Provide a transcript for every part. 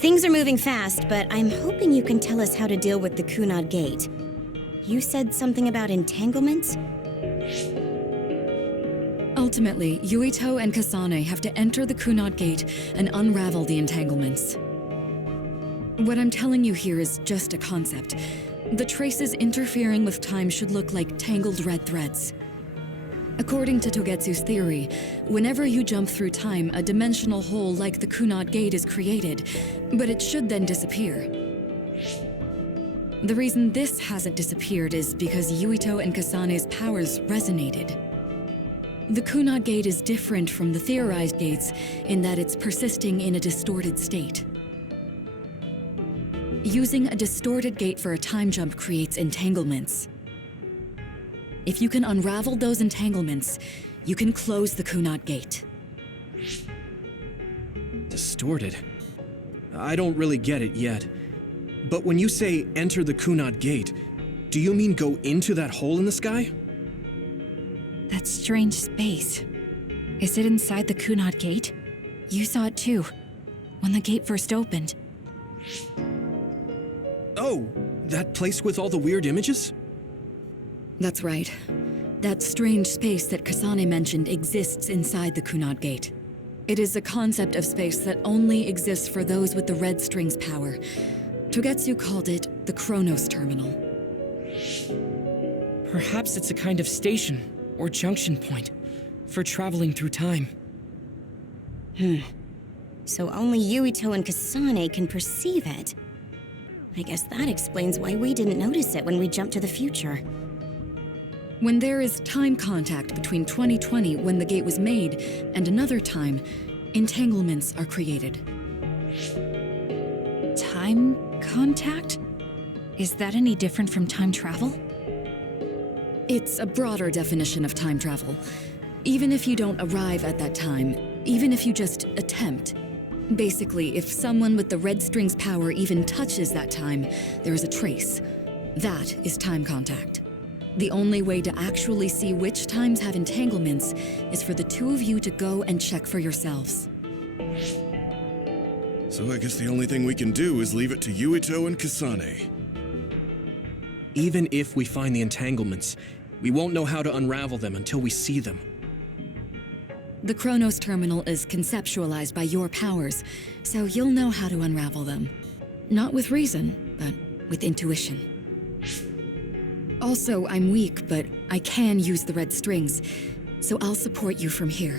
Things are moving fast, but I'm hoping you can tell us how to deal with the Kunad Gate. You said something about entanglements? Ultimately, Yuito and Kasane have to enter the Kunad Gate and unravel the entanglements. What I'm telling you here is just a concept. The traces interfering with time should look like tangled red threads. According to Togetsu's theory, whenever you jump through time, a dimensional hole like the Kunad Gate is created, but it should then disappear. The reason this hasn't disappeared is because Yuito and Kasane's powers resonated. The Kunad Gate is different from the theorized gates in that it's persisting in a distorted state. Using a distorted gate for a time jump creates entanglements. If you can unravel those entanglements, you can close the Kunad Gate. Distorted? I don't really get it yet. But when you say enter the Kunad Gate, do you mean go into that hole in the sky? That strange space. Is it inside the Kunad Gate? You saw it too, when the gate first opened. Oh, that place with all the weird images? That's right. That strange space that Kasane mentioned exists inside the Kunad Gate. It is a concept of space that only exists for those with the red string's power. Togetsu called it the Chronos Terminal. Perhaps it's a kind of station or junction point for traveling through time. So only Yuito and Kasane can perceive it. I guess that explains why we didn't notice it when we jumped to the future. When there is time contact between 2020, when the gate was made, and another time, entanglements are created. Time contact? Is that any different from time travel? It's a broader definition of time travel. Even if you don't arrive at that time, even if you just attempt. Basically, if someone with the red string's power even touches that time, there is a trace. That is time contact. The only way to actually see which times have entanglements is for the two of you to go and check for yourselves. So I guess the only thing we can do is leave it to Yuito and Kasane. Even if we find the entanglements, we won't know how to unravel them until we see them. The Chronos Terminal is conceptualized by your powers, so you'll know how to unravel them. Not with reason, but with intuition. Also, I'm weak, but I can use the red strings, so I'll support you from here.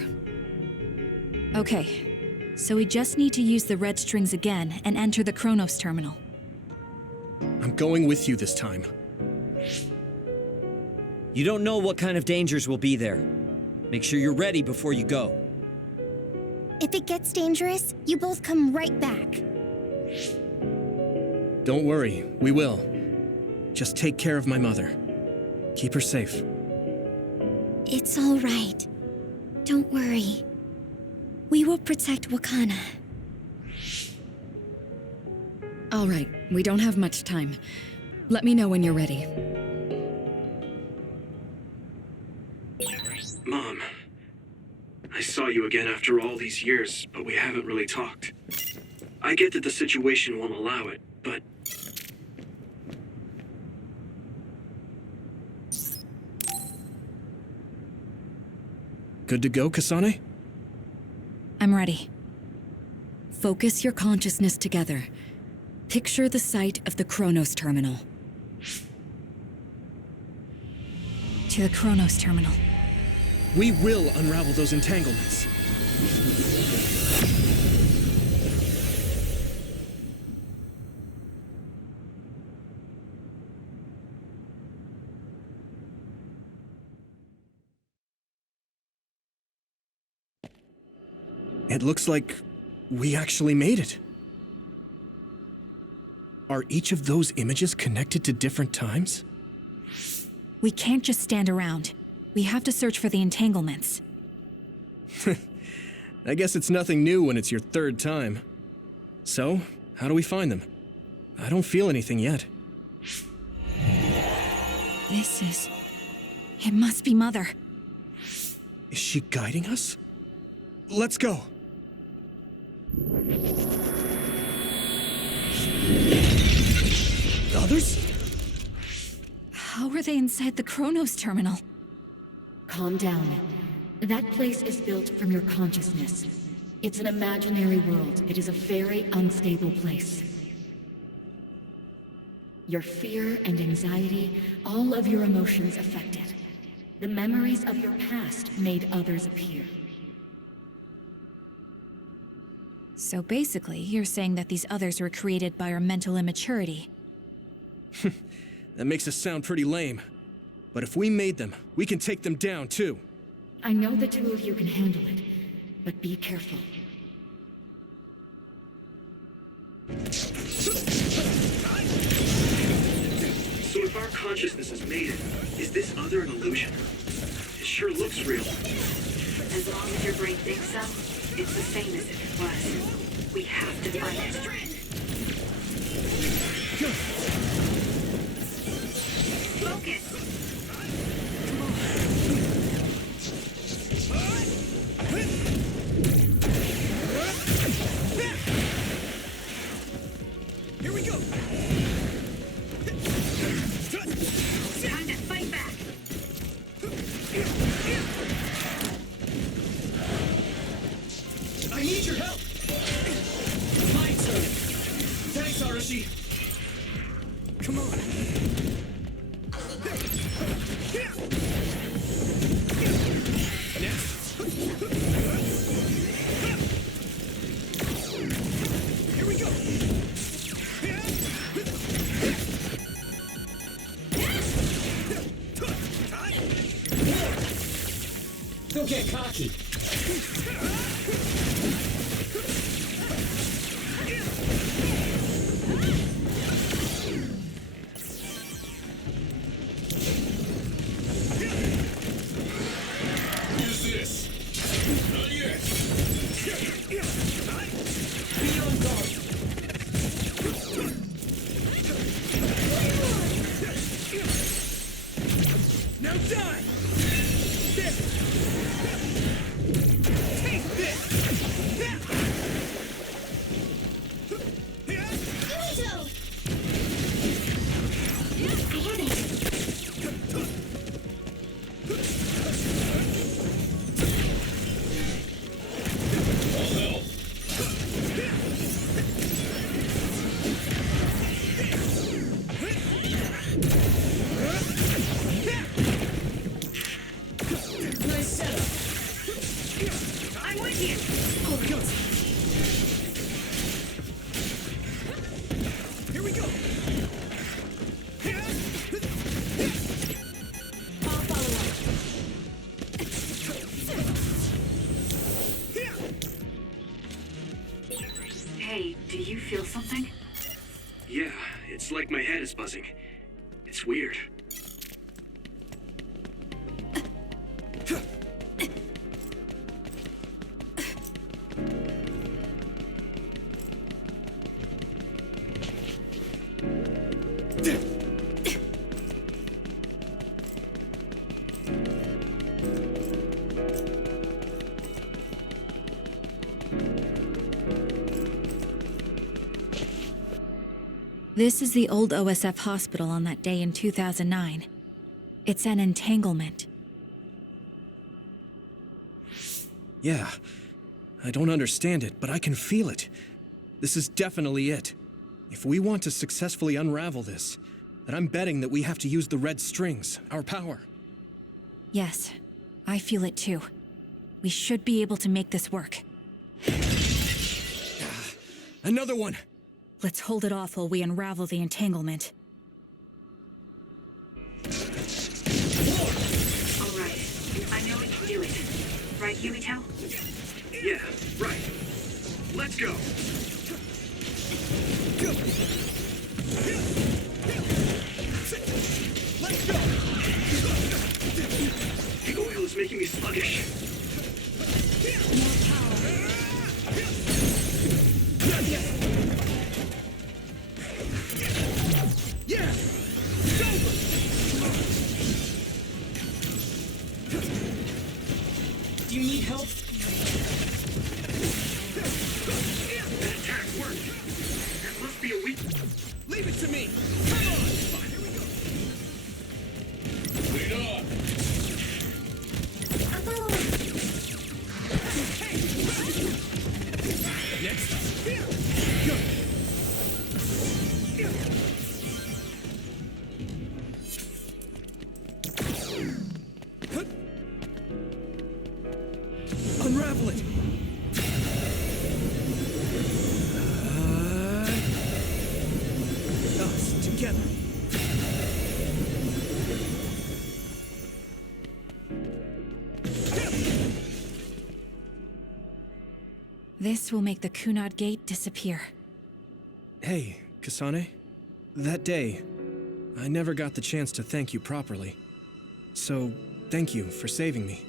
Okay, so we just need to use the red strings again and enter the Chronos Terminal. I'm going with you this time. You don't know what kind of dangers will be there. Make sure you're ready before you go. If it gets dangerous, you both come right back. Don't worry, we will. Just take care of my mother. Keep her safe. It's all right. Don't worry. We will protect Wakana. All right, we don't have much time. Let me know when you're ready. Mom, I saw you again after all these years, but we haven't really talked. I get that the situation won't allow it, but... Good to go, Kasane? I'm ready. Focus your consciousness together. Picture the site of the Chronos Terminal. To the Chronos Terminal. We will unravel those entanglements. It looks like we actually made it. Are each of those images connected to different times? We can't just stand around. We have to search for the entanglements. I guess it's nothing new when it's your third time. So, how do we find them? I don't feel anything yet. It must be Mother. Is she guiding us? Let's go! others? How are they inside the Chronos terminal? Calm down. That place is built from your consciousness. It's an imaginary world. It is a very unstable place. Your fear and anxiety, all of your emotions affected. The memories of your past made others appear. So basically, you're saying that these others were created by our mental immaturity. That makes us sound pretty lame. But if we made them, we can take them down, too. I know the two of you can handle it, but be careful. So if our consciousness is made, is this other an illusion? It sure looks real. As long as your brain thinks so, it's the same as if it was. We have to find it. Focus! Here we go! Time to fight back! I need your help! Fine, sir! Thanks, Arashi! Come on! Next! Here we go! Don't get cocky. Who's this? Not yet. Be on guard. Now die! This! Take this! All hell. Nice setup. I'm with you! Oh, it goes! Here we go! I'll follow up. Hey, do you feel something? Yeah, it's like my head is buzzing. It's weird. This is the old OSF hospital on that day in 2009. It's an entanglement. Yeah. I don't understand it, but I can feel it. This is definitely it. If we want to successfully unravel this, then I'm betting that we have to use the red strings, our power. Yes, I feel it too. We should be able to make this work. Another one! Let's hold it off while we unravel the entanglement. All right. I know we can do it. Right, Yuito? Yeah, right. Let's go! Let's go! The oil is making me sluggish. Yeah! It's over! Do you need help? That attack worked. That must be a weak... Leave it to me! Come on! unravel it! Us together. This will make the Kunad Gate disappear. Hey, Kasane. That day, I never got the chance to thank you properly. So, thank you for saving me.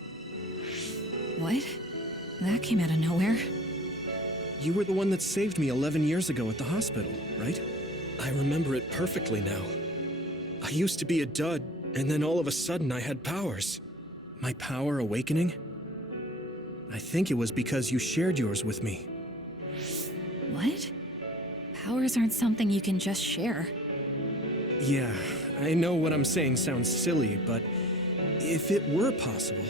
What? That came out of nowhere. You were the one that saved me 11 years ago at the hospital, right? I remember it perfectly now. I used to be a dud, and then all of a sudden I had powers. My power awakening? I think it was because you shared yours with me. What? Powers aren't something you can just share. Yeah, I know what I'm saying sounds silly, but if it were possible,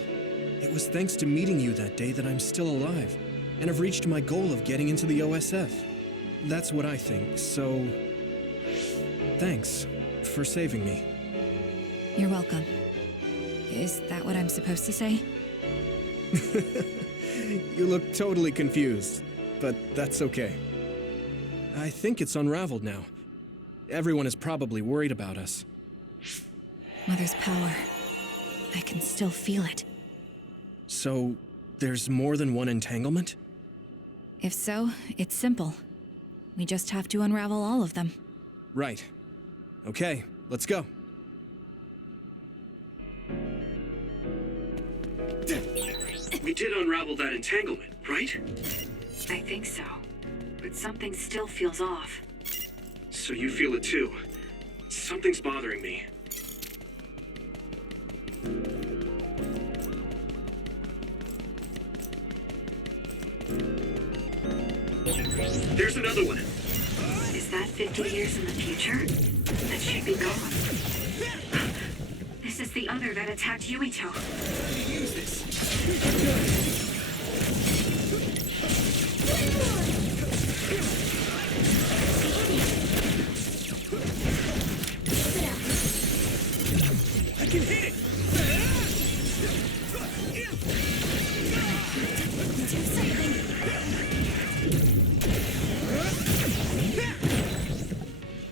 it was thanks to meeting you that day that I'm still alive, and have reached my goal of getting into the OSF. That's what I think, so... thanks for saving me. You're welcome. Is that what I'm supposed to say? You look totally confused, but that's okay. I think it's unraveled now. Everyone is probably worried about us. Mother's power. I can still feel it. So, there's more than one entanglement? If so, it's simple. We just have to unravel all of them. Right. Okay, let's go. We did unravel that entanglement, right? I think so. But something still feels off. So you feel it too. Something's bothering me. There's another one. Is that 50 years in the future? That should be gone. This is the other that attacked Yuito. Use this. I can hit it!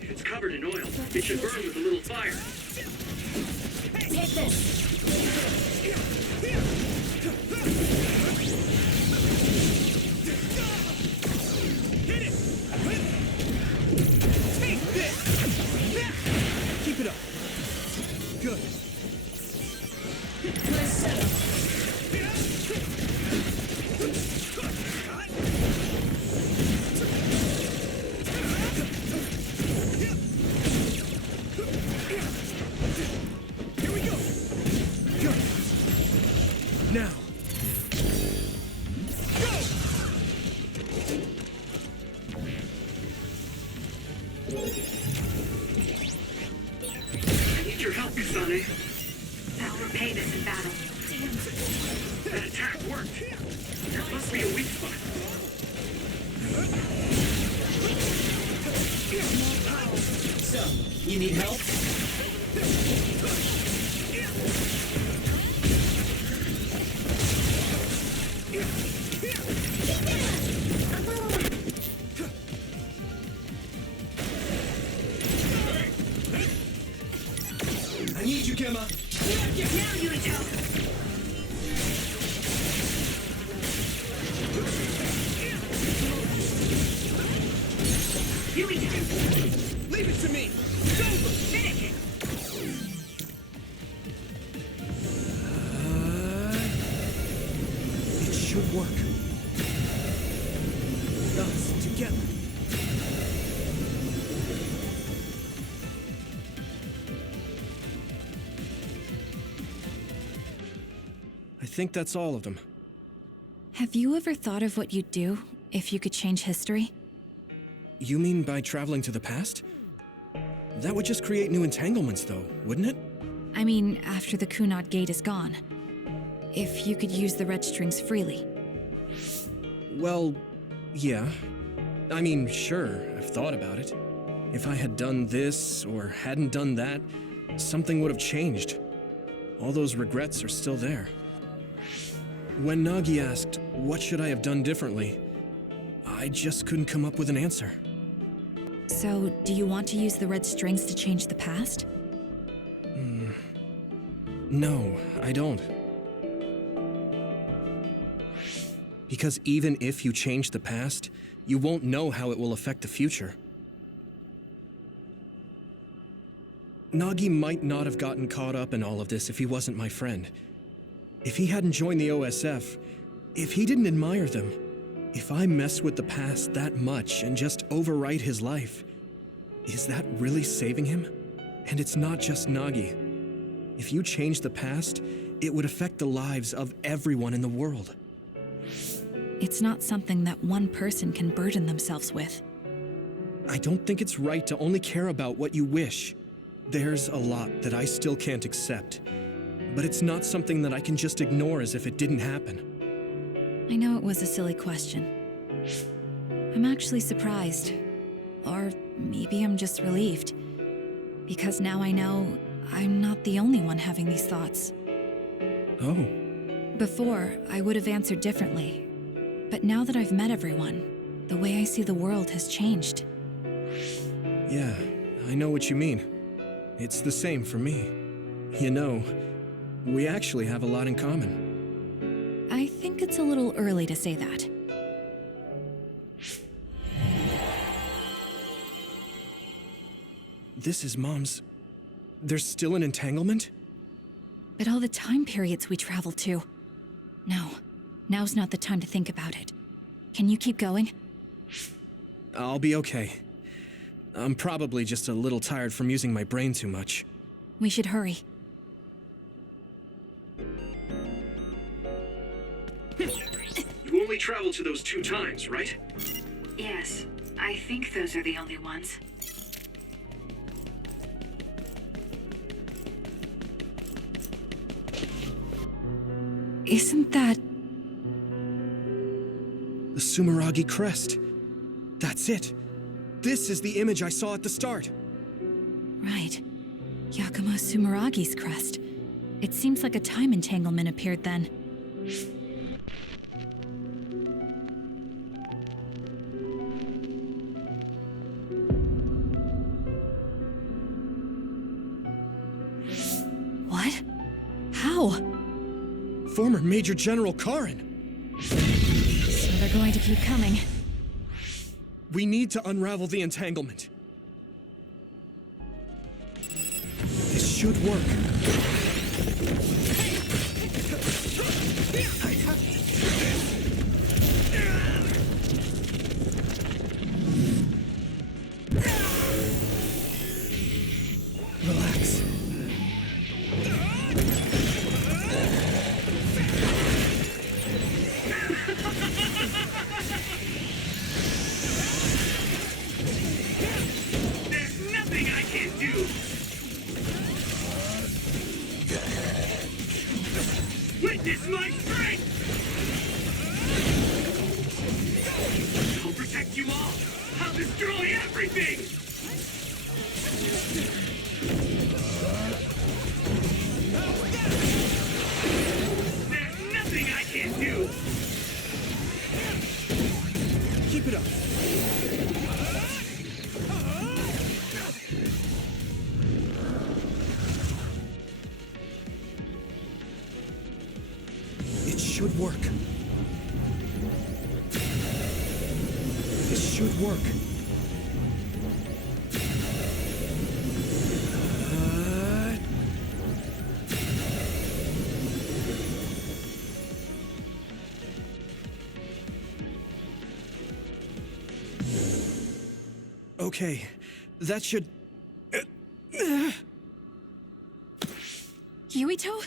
It's covered in oil. It should burn with a little fire. Take this! Hit it! Take this! Keep it up. Good. Here we go. Go. Now. Go. I need your help, Kasane. I'll repay this in battle. That attack worked. There must be a weak spot. So, you need help? I need you, Gemma. Now, Yuito! Yuito! Leave it to me. Finish it! It should work. Us together. I think that's all of them. Have you ever thought of what you'd do if you could change history? You mean by traveling to the past? That would just create new entanglements, though, wouldn't it? I mean, after the Kunad Gate is gone. If you could use the red strings freely. Well, yeah. I mean, sure, I've thought about it. If I had done this, or hadn't done that, something would have changed. All those regrets are still there. When Nagi asked, what should I have done differently, I just couldn't come up with an answer. So, do you want to use the red strings to change the past? No, I don't. Because even if you change the past, you won't know how it will affect the future. Nagi might not have gotten caught up in all of this if he wasn't my friend. If he hadn't joined the OSF, if he didn't admire them, if I mess with the past that much and just overwrite his life, is that really saving him? And it's not just Nagi. If you change the past, it would affect the lives of everyone in the world. It's not something that one person can burden themselves with. I don't think it's right to only care about what you wish. There's a lot that I still can't accept, but it's not something that I can just ignore as if it didn't happen. I know it was a silly question. I'm actually surprised. Or maybe I'm just relieved. Because now I know I'm not the only one having these thoughts. Oh. Before, I would have answered differently. But now that I've met everyone, the way I see the world has changed. Yeah, I know what you mean. It's the same for me. You know, we actually have a lot in common. I think it's a little early to say that. This is Mom's... There's still an entanglement? But all the time periods we travel to. No, now's not the time to think about it. Can you keep going? I'll be okay. I'm probably just a little tired from using my brain too much. We should hurry. You only traveled to those 2 times, right? Yes, I think those are the only ones. Isn't that... The Sumeragi crest. That's it. This is the image I saw at the start. Right. Yakumo Sumeragi's crest. It seems like a time entanglement appeared then. What? How? Former Major General Karin. So they're going to keep coming. We need to unravel the entanglement. This should work. Relax. There's nothing I can't do! Witness my strength! I'll protect you all! I'll destroy everything! There's nothing I can't do! Keep it up. It should work. This should work. Okay, that should... Yuito?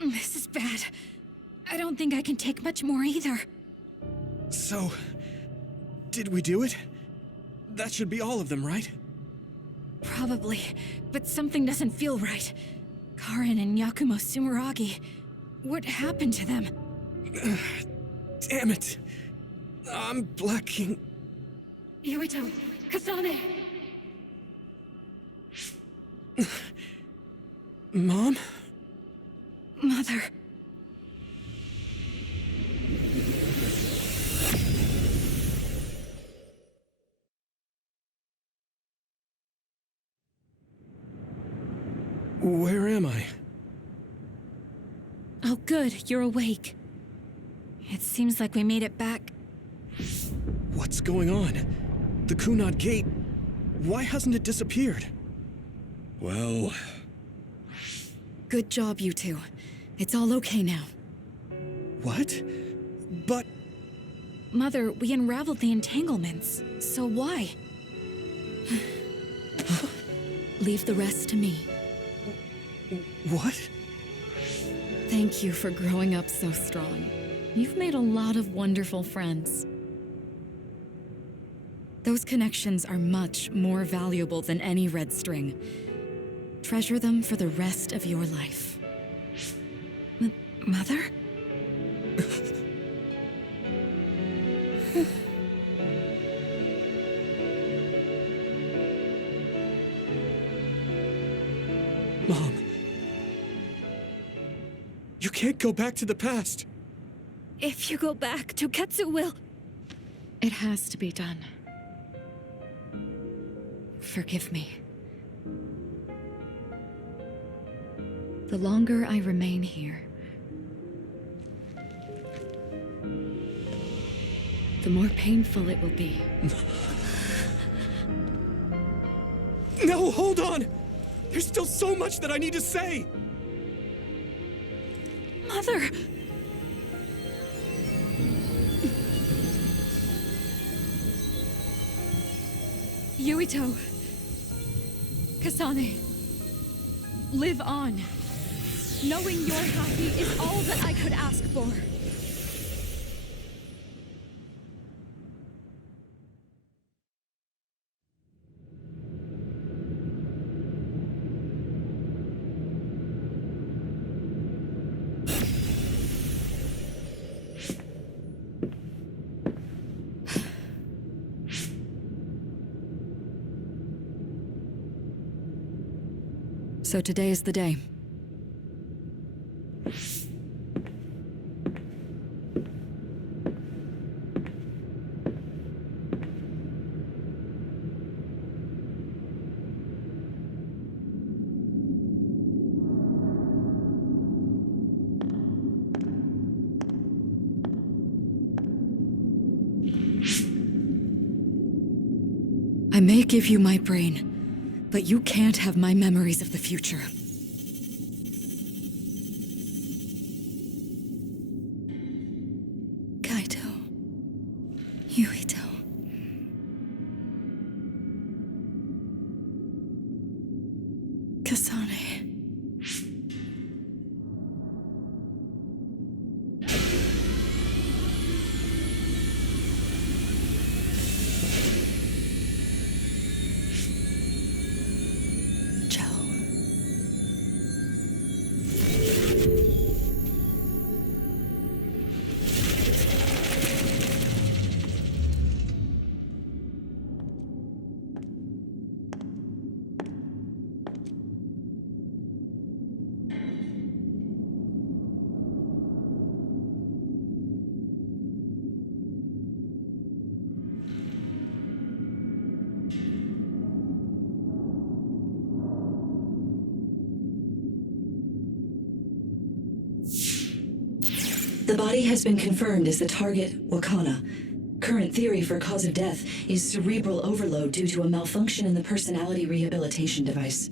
This is bad. I don't think I can take much more either. So, did we do it? That should be all of them, right? Probably, but something doesn't feel right. Karin and Yakumo Sumeragi. What happened to them? Damn it! I'm blacking... Yuito, Kasane! Mom? Mother. Where am I? Oh good, you're awake. It seems like we made it back. What's going on? The Kunad Gate... Why hasn't it disappeared? Well... Good job, you two. It's all okay now. What? But... Mother, we unraveled the entanglements. So why? Leave the rest to me. What? Thank you for growing up so strong. You've made a lot of wonderful friends. Those connections are much more valuable than any red string. Treasure them for the rest of your life. Mother? Mom. You can't go back to the past. If you go back, Toketsu will... It has to be done. Forgive me. The longer I remain here, the more painful it will be. No, hold on! There's still so much that I need to say! Mother! Yuito! Kasane! Live on! Knowing you're happy is all that I could ask for. So today is the day. I may give you my brain, but you can't have my memories of the future. Kaito. Yuito. Kasane. The body has been confirmed as the target, Wakana. Current theory for cause of death is cerebral overload due to a malfunction in the personality rehabilitation device.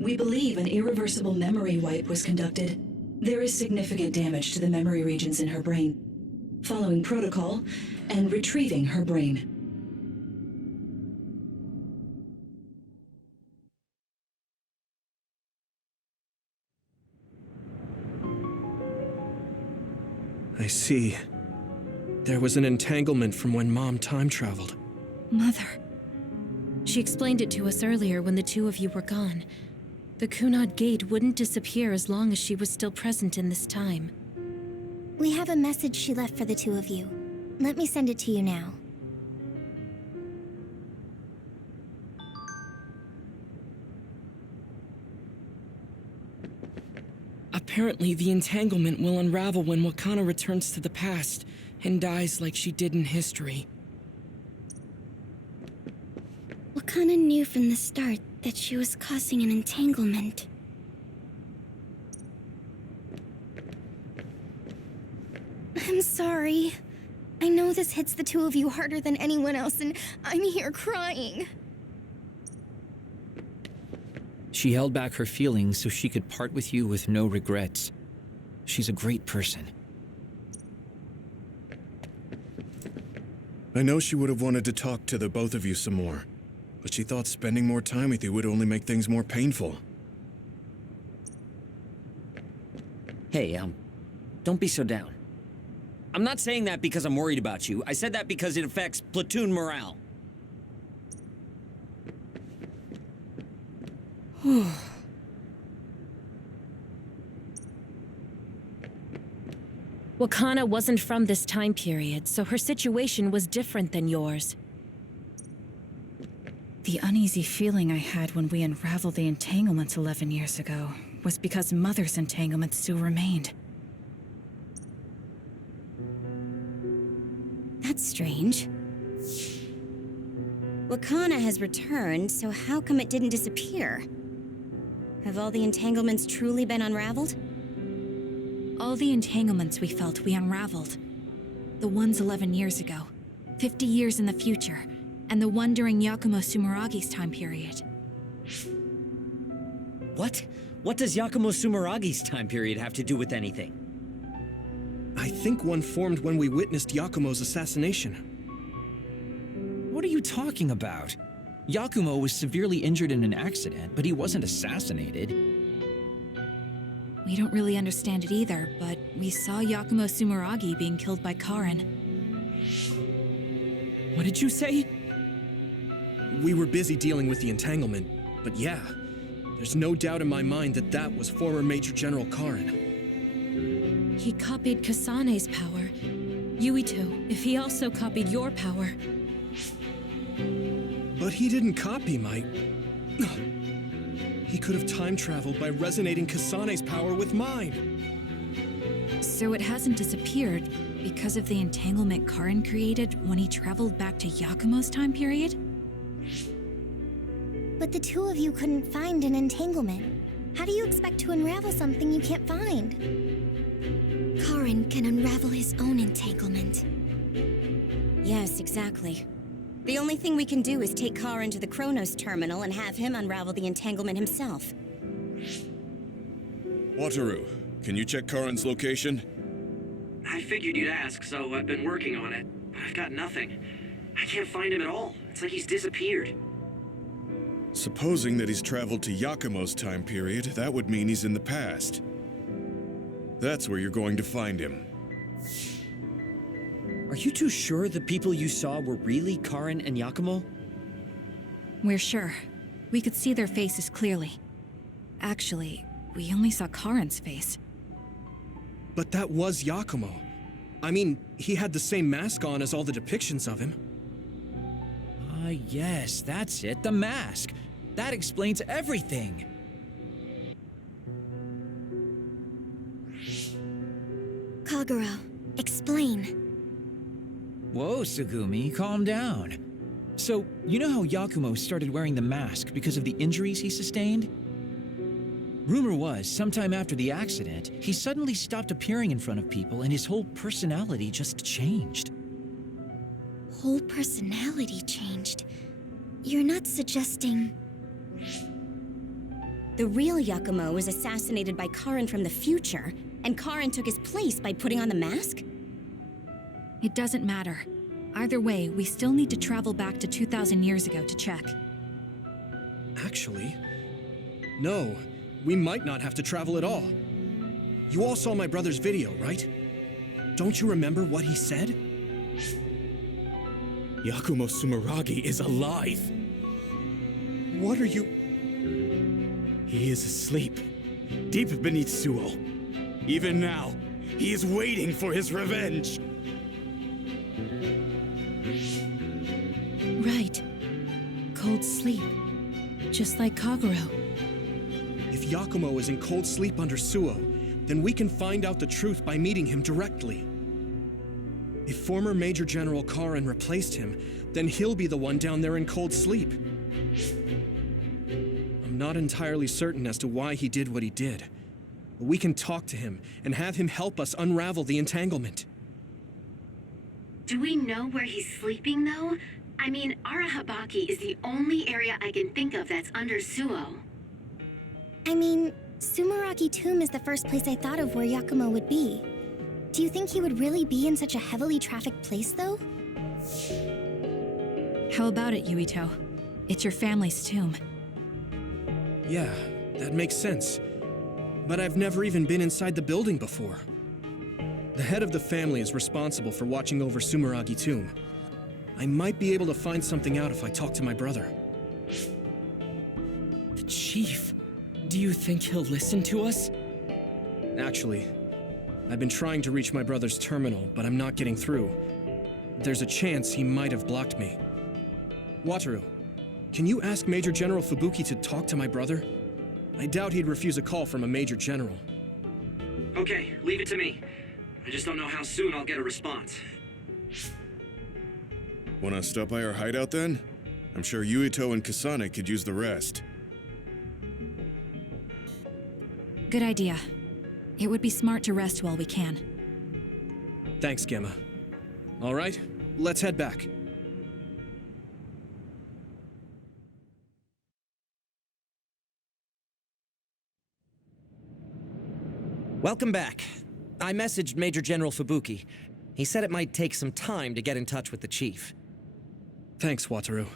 We believe an irreversible memory wipe was conducted. There is significant damage to the memory regions in her brain. Following protocol and retrieving her brain. I see. There was an entanglement from when Mom time traveled. Mother. She explained it to us earlier when the two of you were gone. The Kunad Gate wouldn't disappear as long as she was still present in this time. We have a message she left for the two of you. Let me send it to you now. Apparently, the entanglement will unravel when Wakana returns to the past and dies like she did in history. Wakana knew from the start that she was causing an entanglement. I'm sorry. I know this hits the two of you harder than anyone else, and I'm here crying. She held back her feelings so she could part with you with no regrets. She's a great person. I know she would have wanted to talk to the both of you some more, but she thought spending more time with you would only make things more painful. Hey, don't be so down. I'm not saying that because I'm worried about you. I said that because it affects platoon morale. Wakana wasn't from this time period, so her situation was different than yours. The uneasy feeling I had when we unraveled the entanglements 11 years ago was because Mother's entanglement still remained. That's strange. Wakana has returned, so how come it didn't disappear? Have all the entanglements truly been unraveled? All the entanglements we felt we unraveled. The ones 11 years ago, 50 years in the future, and the one during Yakumo Sumeragi's time period. What? What does Yakumo Sumeragi's time period have to do with anything? I think one formed when we witnessed Yakumo's assassination. What are you talking about? Yakumo was severely injured in an accident, but he wasn't assassinated. We don't really understand it either, but we saw Yakumo Sumeragi being killed by Karin. What did you say? We were busy dealing with the entanglement, but yeah, there's no doubt in my mind that that was former Major General Karin. He copied Kasane's power. Yuito, if he also copied your power. But he didn't copy my... He could have time-traveled by resonating Kasane's power with mine. So it hasn't disappeared because of the entanglement Karin created when he traveled back to Yakumo's time period? But the two of you couldn't find an entanglement. How do you expect to unravel something you can't find? Karin can unravel his own entanglement. Yes, exactly. The only thing we can do is take Karin to the Chronos terminal and have him unravel the entanglement himself. Wataru, can you check Karin's location? I figured you'd ask, so I've been working on it. But I've got nothing. I can't find him at all. It's like he's disappeared. Supposing that he's traveled to Yakumo's time period, that would mean he's in the past. That's where you're going to find him. Are you two sure the people you saw were really Karin and Yakumo? We're sure. We could see their faces clearly. Actually, we only saw Karin's face. But that was Yakumo. I mean, he had the same mask on as all the depictions of him. Yes, that's it, the mask. That explains everything. Kagero, explain. Whoa, Sugumi, calm down. So, you know how Yakumo started wearing the mask because of the injuries he sustained? Rumor was, sometime after the accident, he suddenly stopped appearing in front of people and his whole personality just changed. Whole personality changed? You're not suggesting... The real Yakumo was assassinated by Karin from the future, and Karin took his place by putting on the mask? It doesn't matter. Either way, we still need to travel back to 2,000 years ago to check. Actually, no. We might not have to travel at all. You all saw my brother's video, right? Don't you remember what he said? Yakumo Sumeragi is alive! What are you... He is asleep, deep beneath Suo. Even now, he is waiting for his revenge! Right. Cold sleep. Just like Kagero. If Yakumo is in cold sleep under Suo, then we can find out the truth by meeting him directly. If former Major General Karin replaced him, then he'll be the one down there in cold sleep. not entirely certain as to why he did what he did. But we can talk to him and have him help us unravel the entanglement. Do we know where he's sleeping, though? I mean, Arahabaki is the only area I can think of that's under Suo. I mean, Sumeragi Tomb is the first place I thought of where Yakumo would be. Do you think he would really be in such a heavily trafficked place, though? How about it, Yuito? It's your family's tomb. Yeah, that makes sense. But I've never even been inside the building before. The head of the family is responsible for watching over Sumeragi Tomb. I might be able to find something out if I talk to my brother. The chief? Do you think he'll listen to us? Actually, I've been trying to reach my brother's terminal, but I'm not getting through. There's a chance he might have blocked me. Wataru, can you ask Major General Fubuki to talk to my brother? I doubt he'd refuse a call from a Major General. Okay, leave it to me. I just don't know how soon I'll get a response. Wanna stop by our hideout then? I'm sure Yuito and Kasane could use the rest. Good idea. It would be smart to rest while we can. Thanks, Gemma. All right, let's head back. Welcome back. I messaged Major General Fubuki. He said it might take some time to get in touch with the chief. Thanks, Wataru.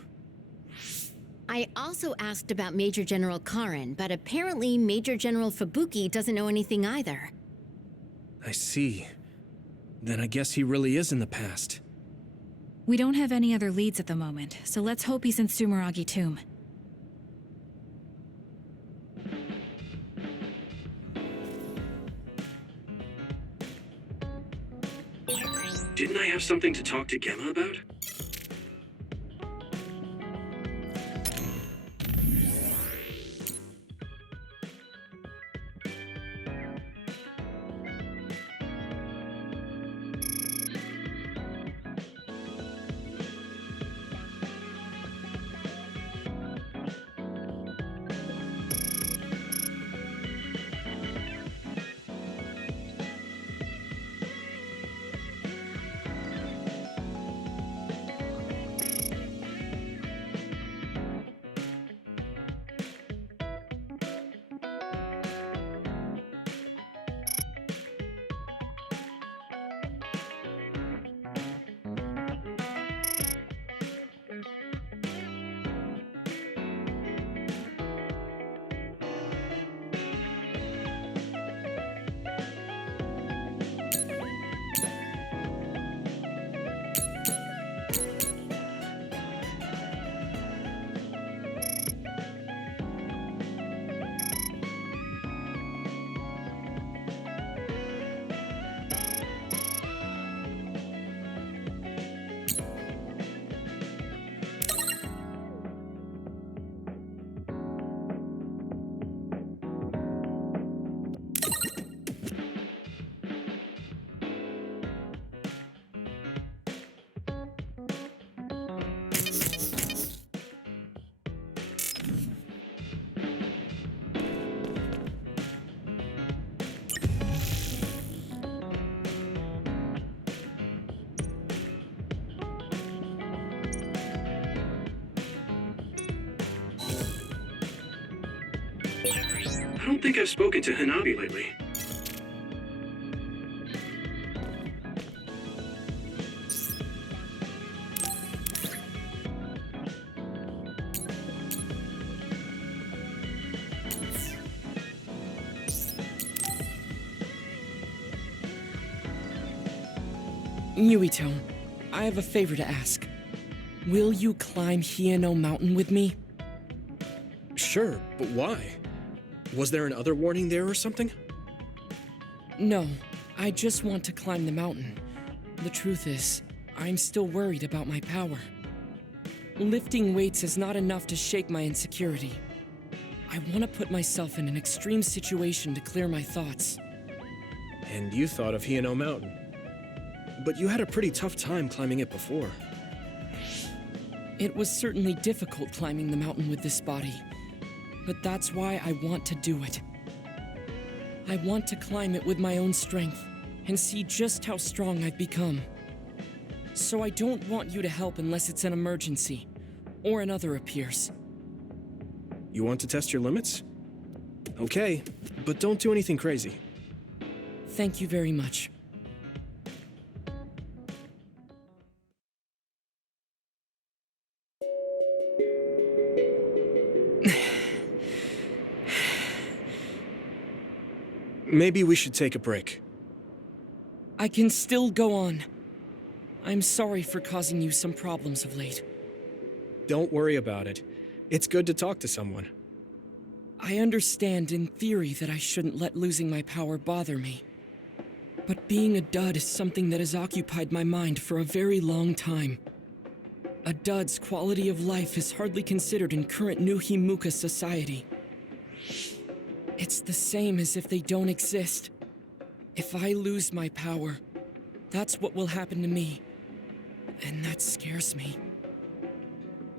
I also asked about Major General Karen, but apparently Major General Fubuki doesn't know anything either. I see. Then I guess he really is in the past. We don't have any other leads at the moment, so let's hope he's in Sumeragi Tomb. Didn't I have something to talk to Gemma about? I don't think I've spoken to Hanabi lately. Yuito, I have a favor to ask. Will you climb Hieno Mountain with me? Sure, but why? Was there an other warning there or something? No, I just want to climb the mountain. The truth is, I'm still worried about my power. Lifting weights is not enough to shake my insecurity. I want to put myself in an extreme situation to clear my thoughts. And you thought of Hieno Mountain. But you had a pretty tough time climbing it before. It was certainly difficult climbing the mountain with this body. but that's why I want to do it. I want to climb it with my own strength and see just how strong I've become. So I don't want you to help unless it's an emergency, or another appears. You want to test your limits? Okay, but don't do anything crazy. Thank you very much. Maybe we should take a break. I can still go on. I'm sorry for causing you some problems of late. Don't worry about it. It's good to talk to someone. I understand in theory that I shouldn't let losing my power bother me. But being a dud is something that has occupied my mind for a very long time. A dud's quality of life is hardly considered in current new Himuka society. It's the same as if they don't exist. If I lose my power, that's what will happen to me. And that scares me.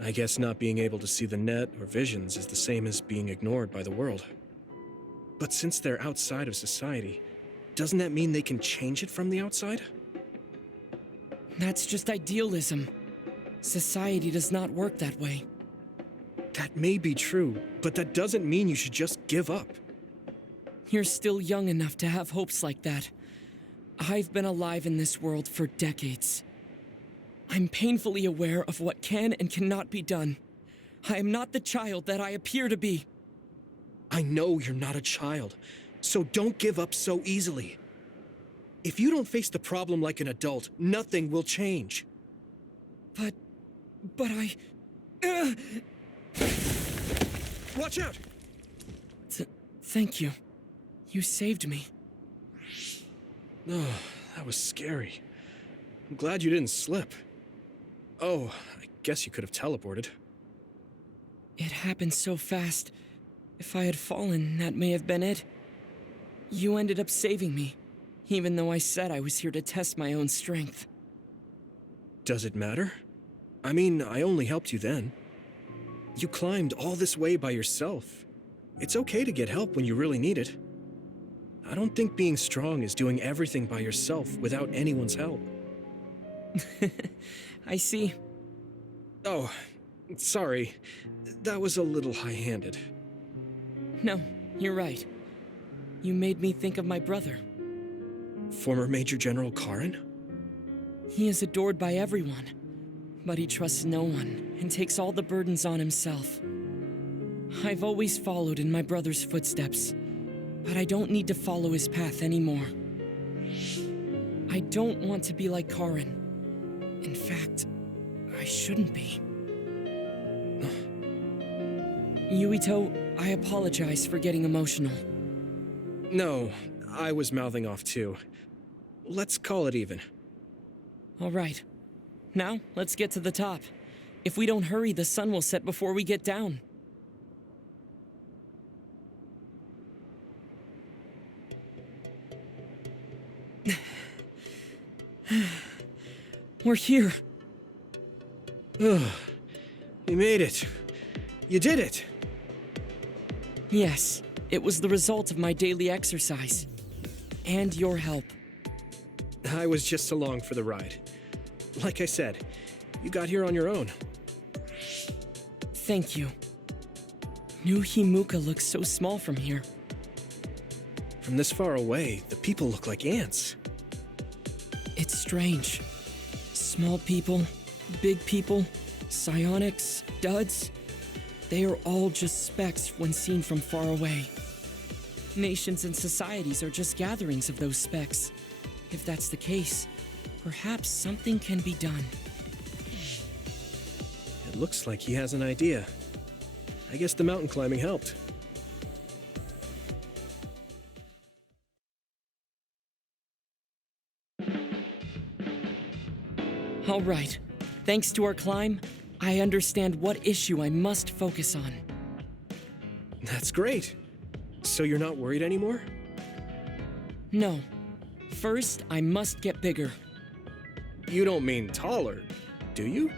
I guess not being able to see the net or visions is the same as being ignored by the world. But since they're outside of society, doesn't that mean they can change it from the outside? That's just idealism. Society does not work that way. That may be true, but that doesn't mean you should just give up. You're still young enough to have hopes like that. I've been alive in this world for decades. I'm painfully aware of what can and cannot be done. I am not the child that I appear to be. I know you're not a child, so don't give up so easily. If you don't face the problem like an adult, nothing will change. But I... Watch out! Thank you. You saved me. Oh, that was scary. I'm glad you didn't slip. Oh, I guess you could have teleported. It happened so fast. If I had fallen, that may have been it. You ended up saving me, even though I said I was here to test my own strength. Does it matter? I mean, I only helped you then. You climbed all this way by yourself. It's okay to get help when you really need it. I don't think being strong is doing everything by yourself without anyone's help. I see. Oh, sorry. That was a little high-handed. No, you're right. You made me think of my brother. Former Major General Kasane? He is adored by everyone, but he trusts no one and takes all the burdens on himself. I've always followed in my brother's footsteps, but I don't need to follow his path anymore. I don't want to be like Kasane. In fact, I shouldn't be. Yuito, I apologize for getting emotional. No, I was mouthing off too. Let's call it even. All right. Now, let's get to the top. If we don't hurry, the sun will set before we get down. We're here. You made it. You did it. Yes, it was the result of my daily exercise. And your help. I was just along for the ride. Like I said, you got here on your own. Thank you. New Himuka looks so small from here. From this far away, the people look like ants. It's strange. Small people, big people, psionics, duds. They are all just specks when seen from far away. Nations and societies are just gatherings of those specks. If that's the case, perhaps something can be done. It looks like he has an idea. I guess the mountain climbing helped. All right. Thanks to our climb, I understand what issue I must focus on. That's great. So you're not worried anymore? No. First, I must get bigger. You don't mean taller, do you?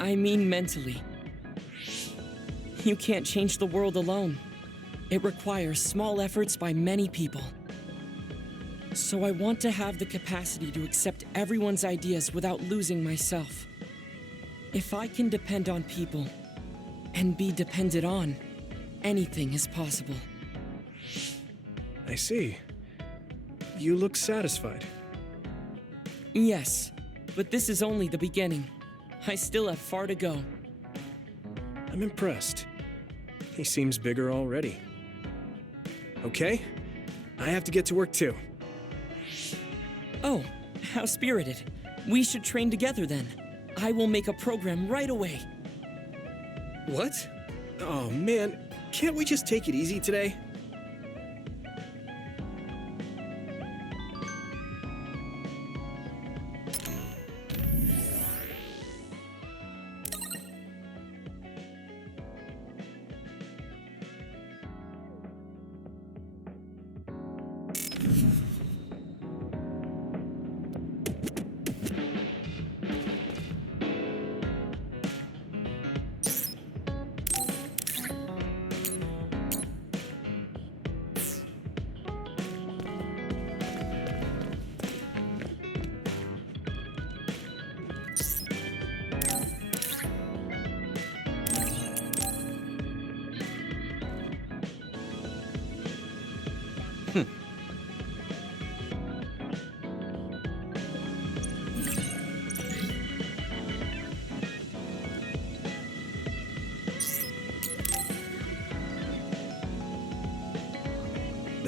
I mean mentally. You can't change the world alone. It requires small efforts by many people. So I want to have the capacity to accept everyone's ideas without losing myself. If I can depend on people, and be depended on, anything is possible. I see. You look satisfied. Yes, but this is only the beginning. I still have far to go. I'm impressed. He seems bigger already. Okay, I have to get to work too. Oh, how spirited. We should train together then. I will make a program right away. What? Oh man, can't we just take it easy today?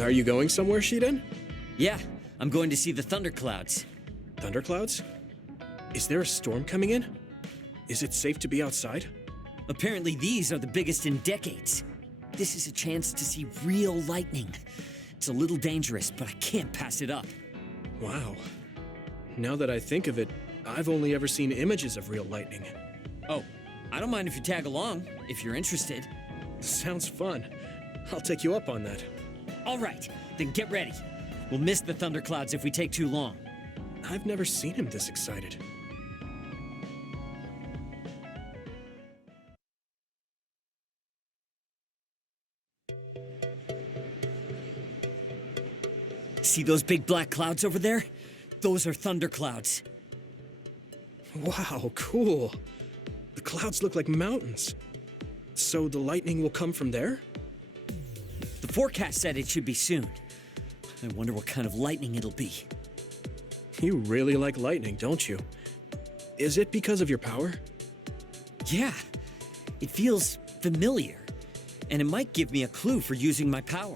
Are you going somewhere, Shiden? Yeah, I'm going to see the thunderclouds. Thunderclouds? Is there a storm coming in? Is it safe to be outside? Apparently these are the biggest in decades. This is a chance to see real lightning. It's a little dangerous, but I can't pass it up. Wow. Now that I think of it, I've only ever seen images of real lightning. Oh, I don't mind if you tag along, if you're interested. Sounds fun. I'll take you up on that. All right, then get ready. We'll miss the thunderclouds if we take too long. I've never seen him this excited. See those big black clouds over there? Those are thunderclouds. Wow, cool. The clouds look like mountains. So the lightning will come from there? The forecast said it should be soon. I wonder what kind of lightning it'll be. You really like lightning, don't you? Is it because of your power? Yeah, it feels familiar, and it might give me a clue for using my power.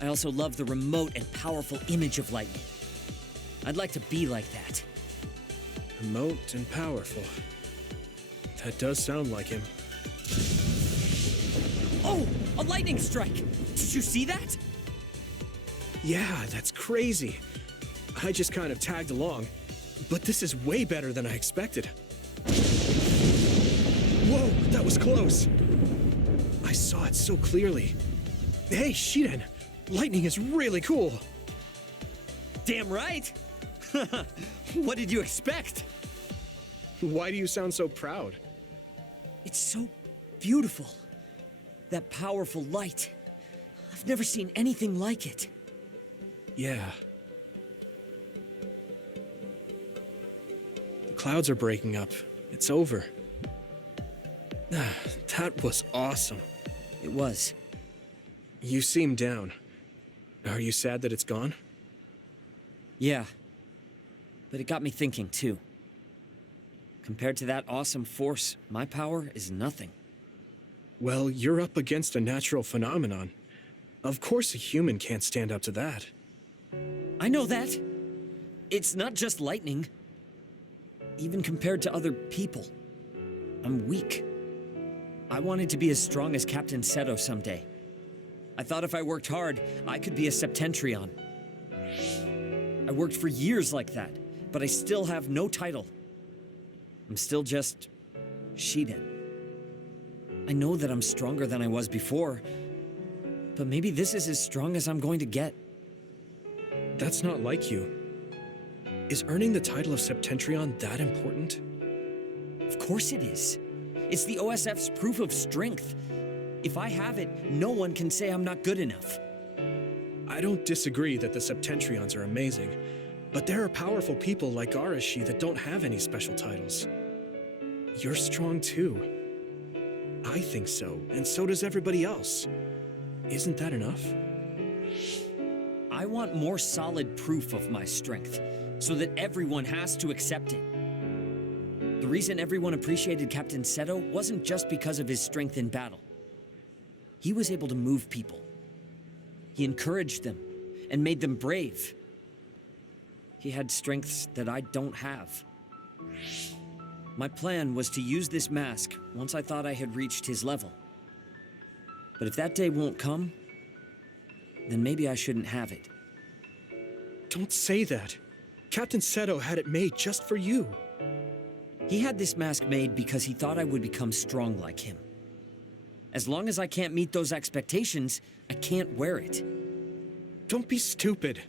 I also love the remote and powerful image of lightning. I'd like to be like that. Remote and powerful. That does sound like him. Oh, a lightning strike! Did you see that? Yeah, that's crazy. I just kind of tagged along, but this is way better than I expected. Whoa, that was close. I saw it so clearly. Hey, Shiden, lightning is really cool. Damn right. What did you expect? Why do you sound so proud? It's so beautiful. That powerful light. I've never seen anything like it. Yeah. The clouds are breaking up. It's over. That was awesome. It was. You seem down. Are you sad that it's gone? Yeah. But it got me thinking, too. Compared to that awesome force, my power is nothing. Well, you're up against a natural phenomenon. Of course a human can't stand up to that. I know that. It's not just lightning. Even compared to other people, I'm weak. I wanted to be as strong as Captain Seto someday. I thought if I worked hard, I could be a Septentrion. I worked for years like that, but I still have no title. I'm still just Shiden. I know that I'm stronger than I was before, but maybe this is as strong as I'm going to get. That's not like you. Is earning the title of Septentrion that important? Of course it is. It's the OSF's proof of strength. If I have it, no one can say I'm not good enough. I don't disagree that the Septentrions are amazing, but there are powerful people like Arashi that don't have any special titles. You're strong too. I think so, and so does everybody else. Isn't that enough? I want more solid proof of my strength, so that everyone has to accept it. The reason everyone appreciated Captain Seto wasn't just because of his strength in battle. He was able to move people. He encouraged them and made them brave. He had strengths that I don't have. My plan was to use this mask once I thought I had reached his level. But if that day won't come, then maybe I shouldn't have it. Don't say that. Captain Seto had it made just for you. He had this mask made because he thought I would become strong like him. As long as I can't meet those expectations, I can't wear it. Don't be stupid.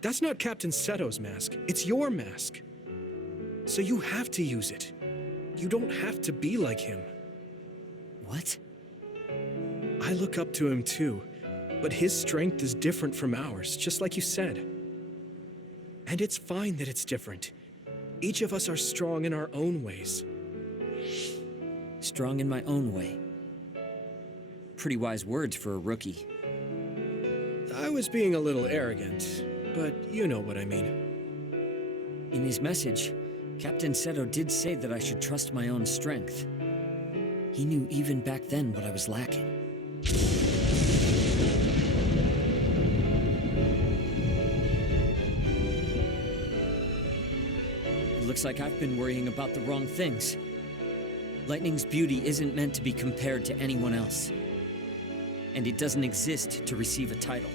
That's not Captain Seto's mask. It's your mask. So you have to use it. You don't have to be like him. What? I look up to him too, but his strength is different from ours, just like you said. And it's fine that it's different. Each of us are strong in our own ways. Strong in my own way. Pretty wise words for a rookie. I was being a little arrogant, but you know what I mean. In his message, Captain Seto did say that I should trust my own strength. He knew even back then what I was lacking. It looks like I've been worrying about the wrong things. Lightning's beauty isn't meant to be compared to anyone else. And it doesn't exist to receive a title.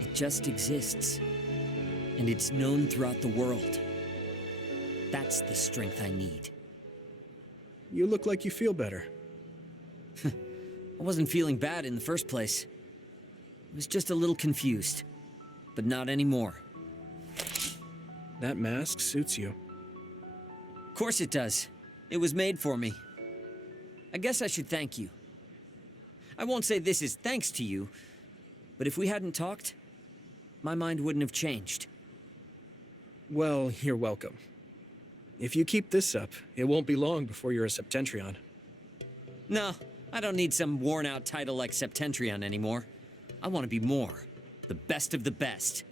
It just exists. And it's known throughout the world. That's the strength I need. You look like you feel better. I wasn't feeling bad in the first place. I was just a little confused. But not anymore. That mask suits you. Of course it does. It was made for me. I guess I should thank you. I won't say this is thanks to you, but if we hadn't talked, my mind wouldn't have changed. Well, you're welcome. If you keep this up, it won't be long before you're a Septentrion. No, I don't need some worn-out title like Septentrion anymore. I want to be more. The best of the best.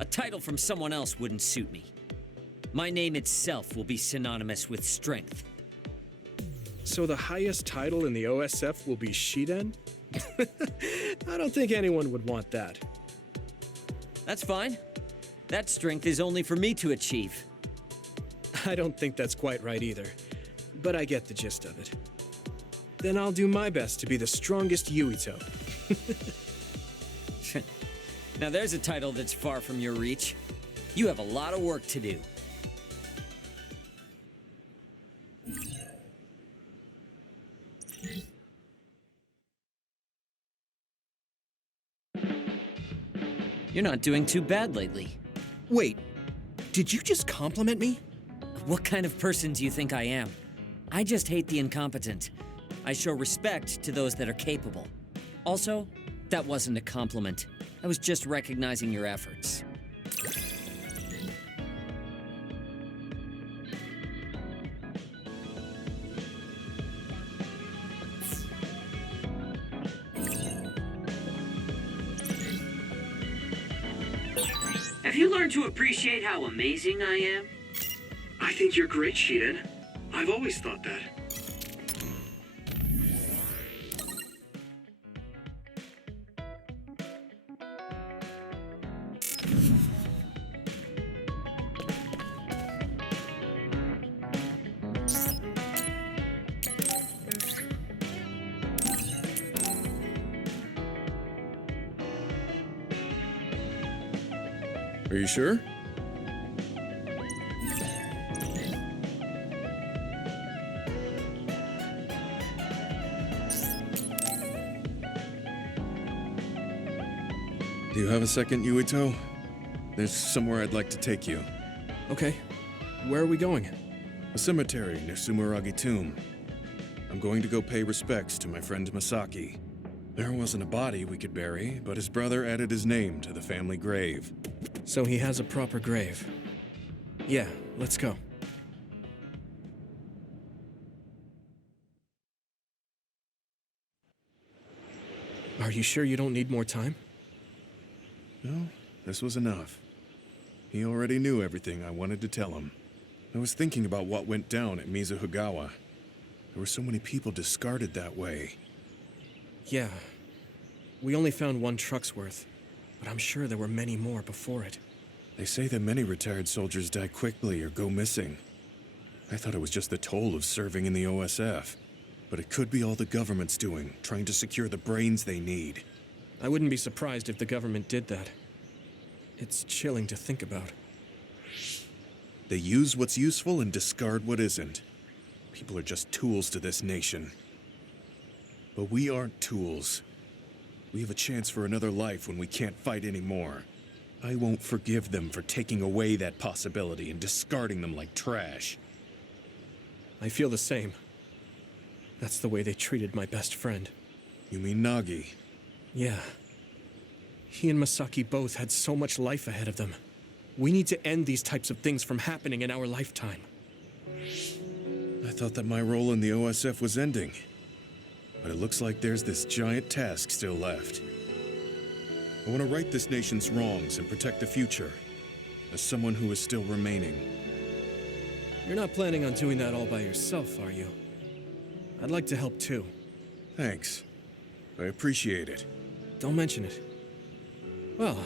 A title from someone else wouldn't suit me. My name itself will be synonymous with strength. So the highest title in the OSF will be Shiden? I don't think anyone would want that. That's fine. That strength is only for me to achieve. I don't think that's quite right either, but I get the gist of it. Then I'll do my best to be the strongest Yuito. Now there's a title that's far from your reach. You have a lot of work to do. You're not doing too bad lately. Wait, did you just compliment me? What kind of person do you think I am? I just hate the incompetent. I show respect to those that are capable. Also, that wasn't a compliment. I was just recognizing your efforts. Have you learned to appreciate how amazing I am? I think you're great, Shiden. I've always thought that. Are you sure? Do you have a second, Yuito? There's somewhere I'd like to take you. Okay. Where are we going? A cemetery near Sumeragi Tomb. I'm going to go pay respects to my friend Masaki. There wasn't a body we could bury, but his brother added his name to the family grave. So he has a proper grave. Yeah, let's go. Are you sure you don't need more time? No, this was enough. He already knew everything I wanted to tell him. I was thinking about what went down at Mizuhigawa. There were so many people discarded that way. Yeah. We only found one truck's worth, but I'm sure there were many more before it. They say that many retired soldiers die quickly or go missing. I thought it was just the toll of serving in the OSF. But it could be all the government's doing, trying to secure the brains they need. I wouldn't be surprised if the government did that. It's chilling to think about. They use what's useful and discard what isn't. People are just tools to this nation. But we aren't tools. We have a chance for another life when we can't fight anymore. I won't forgive them for taking away that possibility and discarding them like trash. I feel the same. That's the way they treated my best friend. You mean Nagi? Yeah. He and Masaki both had so much life ahead of them. We need to end these types of things from happening in our lifetime. I thought that my role in the OSF was ending. But it looks like there's this giant task still left. I want to right this nation's wrongs and protect the future, as someone who is still remaining. You're not planning on doing that all by yourself, are you? I'd like to help too. Thanks. I appreciate it. Don't mention it. Well,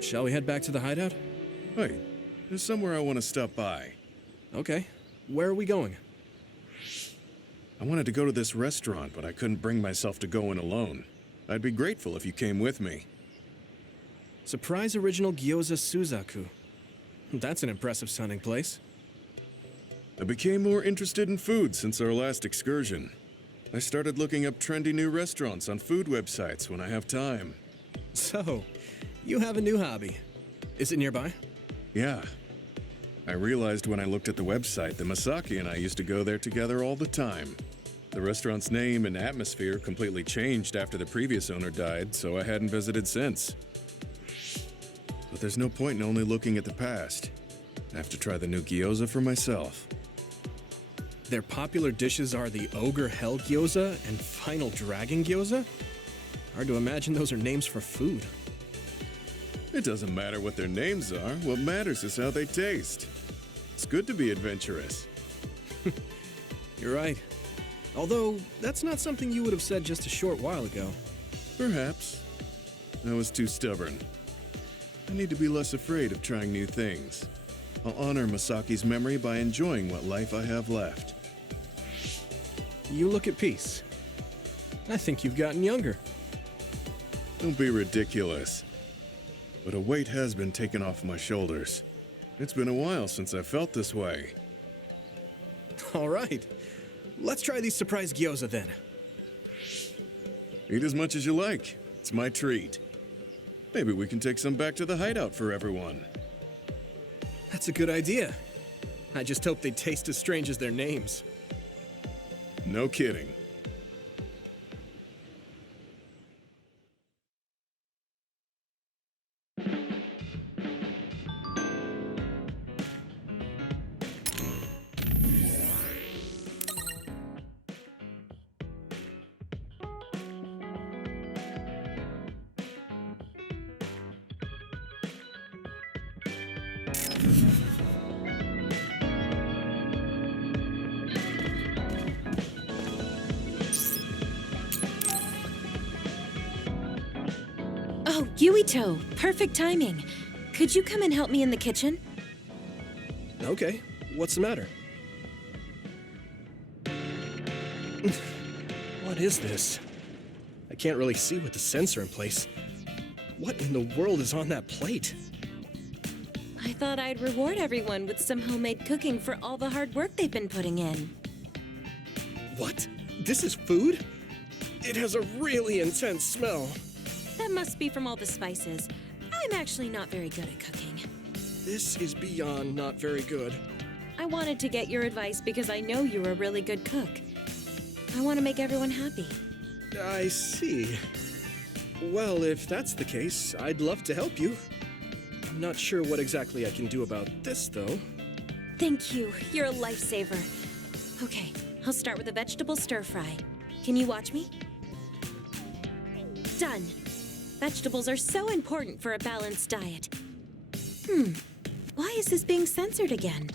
shall we head back to the hideout? Wait, there's somewhere I want to stop by. Okay. Where are we going? I wanted to go to this restaurant, but I couldn't bring myself to go in alone. I'd be grateful if you came with me. Surprise original gyoza Suzaku. That's an impressive sounding place. I became more interested in food since our last excursion. I started looking up trendy new restaurants on food websites when I have time. So, you have a new hobby. Is it nearby? Yeah. I realized when I looked at the website that Masaki and I used to go there together all the time. The restaurant's name and atmosphere completely changed after the previous owner died, so I hadn't visited since. But there's no point in only looking at the past. I have to try the new gyoza for myself. Their popular dishes are the Ogre Hell Gyoza and Final Dragon Gyoza? Hard to imagine those are names for food. It doesn't matter what their names are. What matters is how they taste. It's good to be adventurous. You're right. Although, that's not something you would have said just a short while ago. Perhaps. I was too stubborn. I need to be less afraid of trying new things. I'll honor Masaki's memory by enjoying what life I have left. You look at peace. I think you've gotten younger. Don't be ridiculous. But a weight has been taken off my shoulders. It's been a while since I felt this way. All right. Let's try these surprise gyoza then. Eat as much as you like. It's my treat. Maybe we can take some back to the hideout for everyone. That's a good idea. I just hope they taste as strange as their names. No kidding. Oh, Yuito! Perfect timing. Could you come and help me in the kitchen? Okay. What's the matter? What is this? I can't really see with the sensor in place. What in the world is on that plate? I thought I'd reward everyone with some homemade cooking for all the hard work they've been putting in. What? This is food? It has a really intense smell. That must be from all the spices. I'm actually not very good at cooking. This is beyond not very good. I wanted to get your advice because I know you're a really good cook. I want to make everyone happy. I see. Well, if that's the case, I'd love to help you. I'm not sure what exactly I can do about this, though. Thank you. You're a lifesaver. Okay, I'll start with a vegetable stir-fry. Can you watch me? Done. Vegetables are so important for a balanced diet. Why is this being censored again?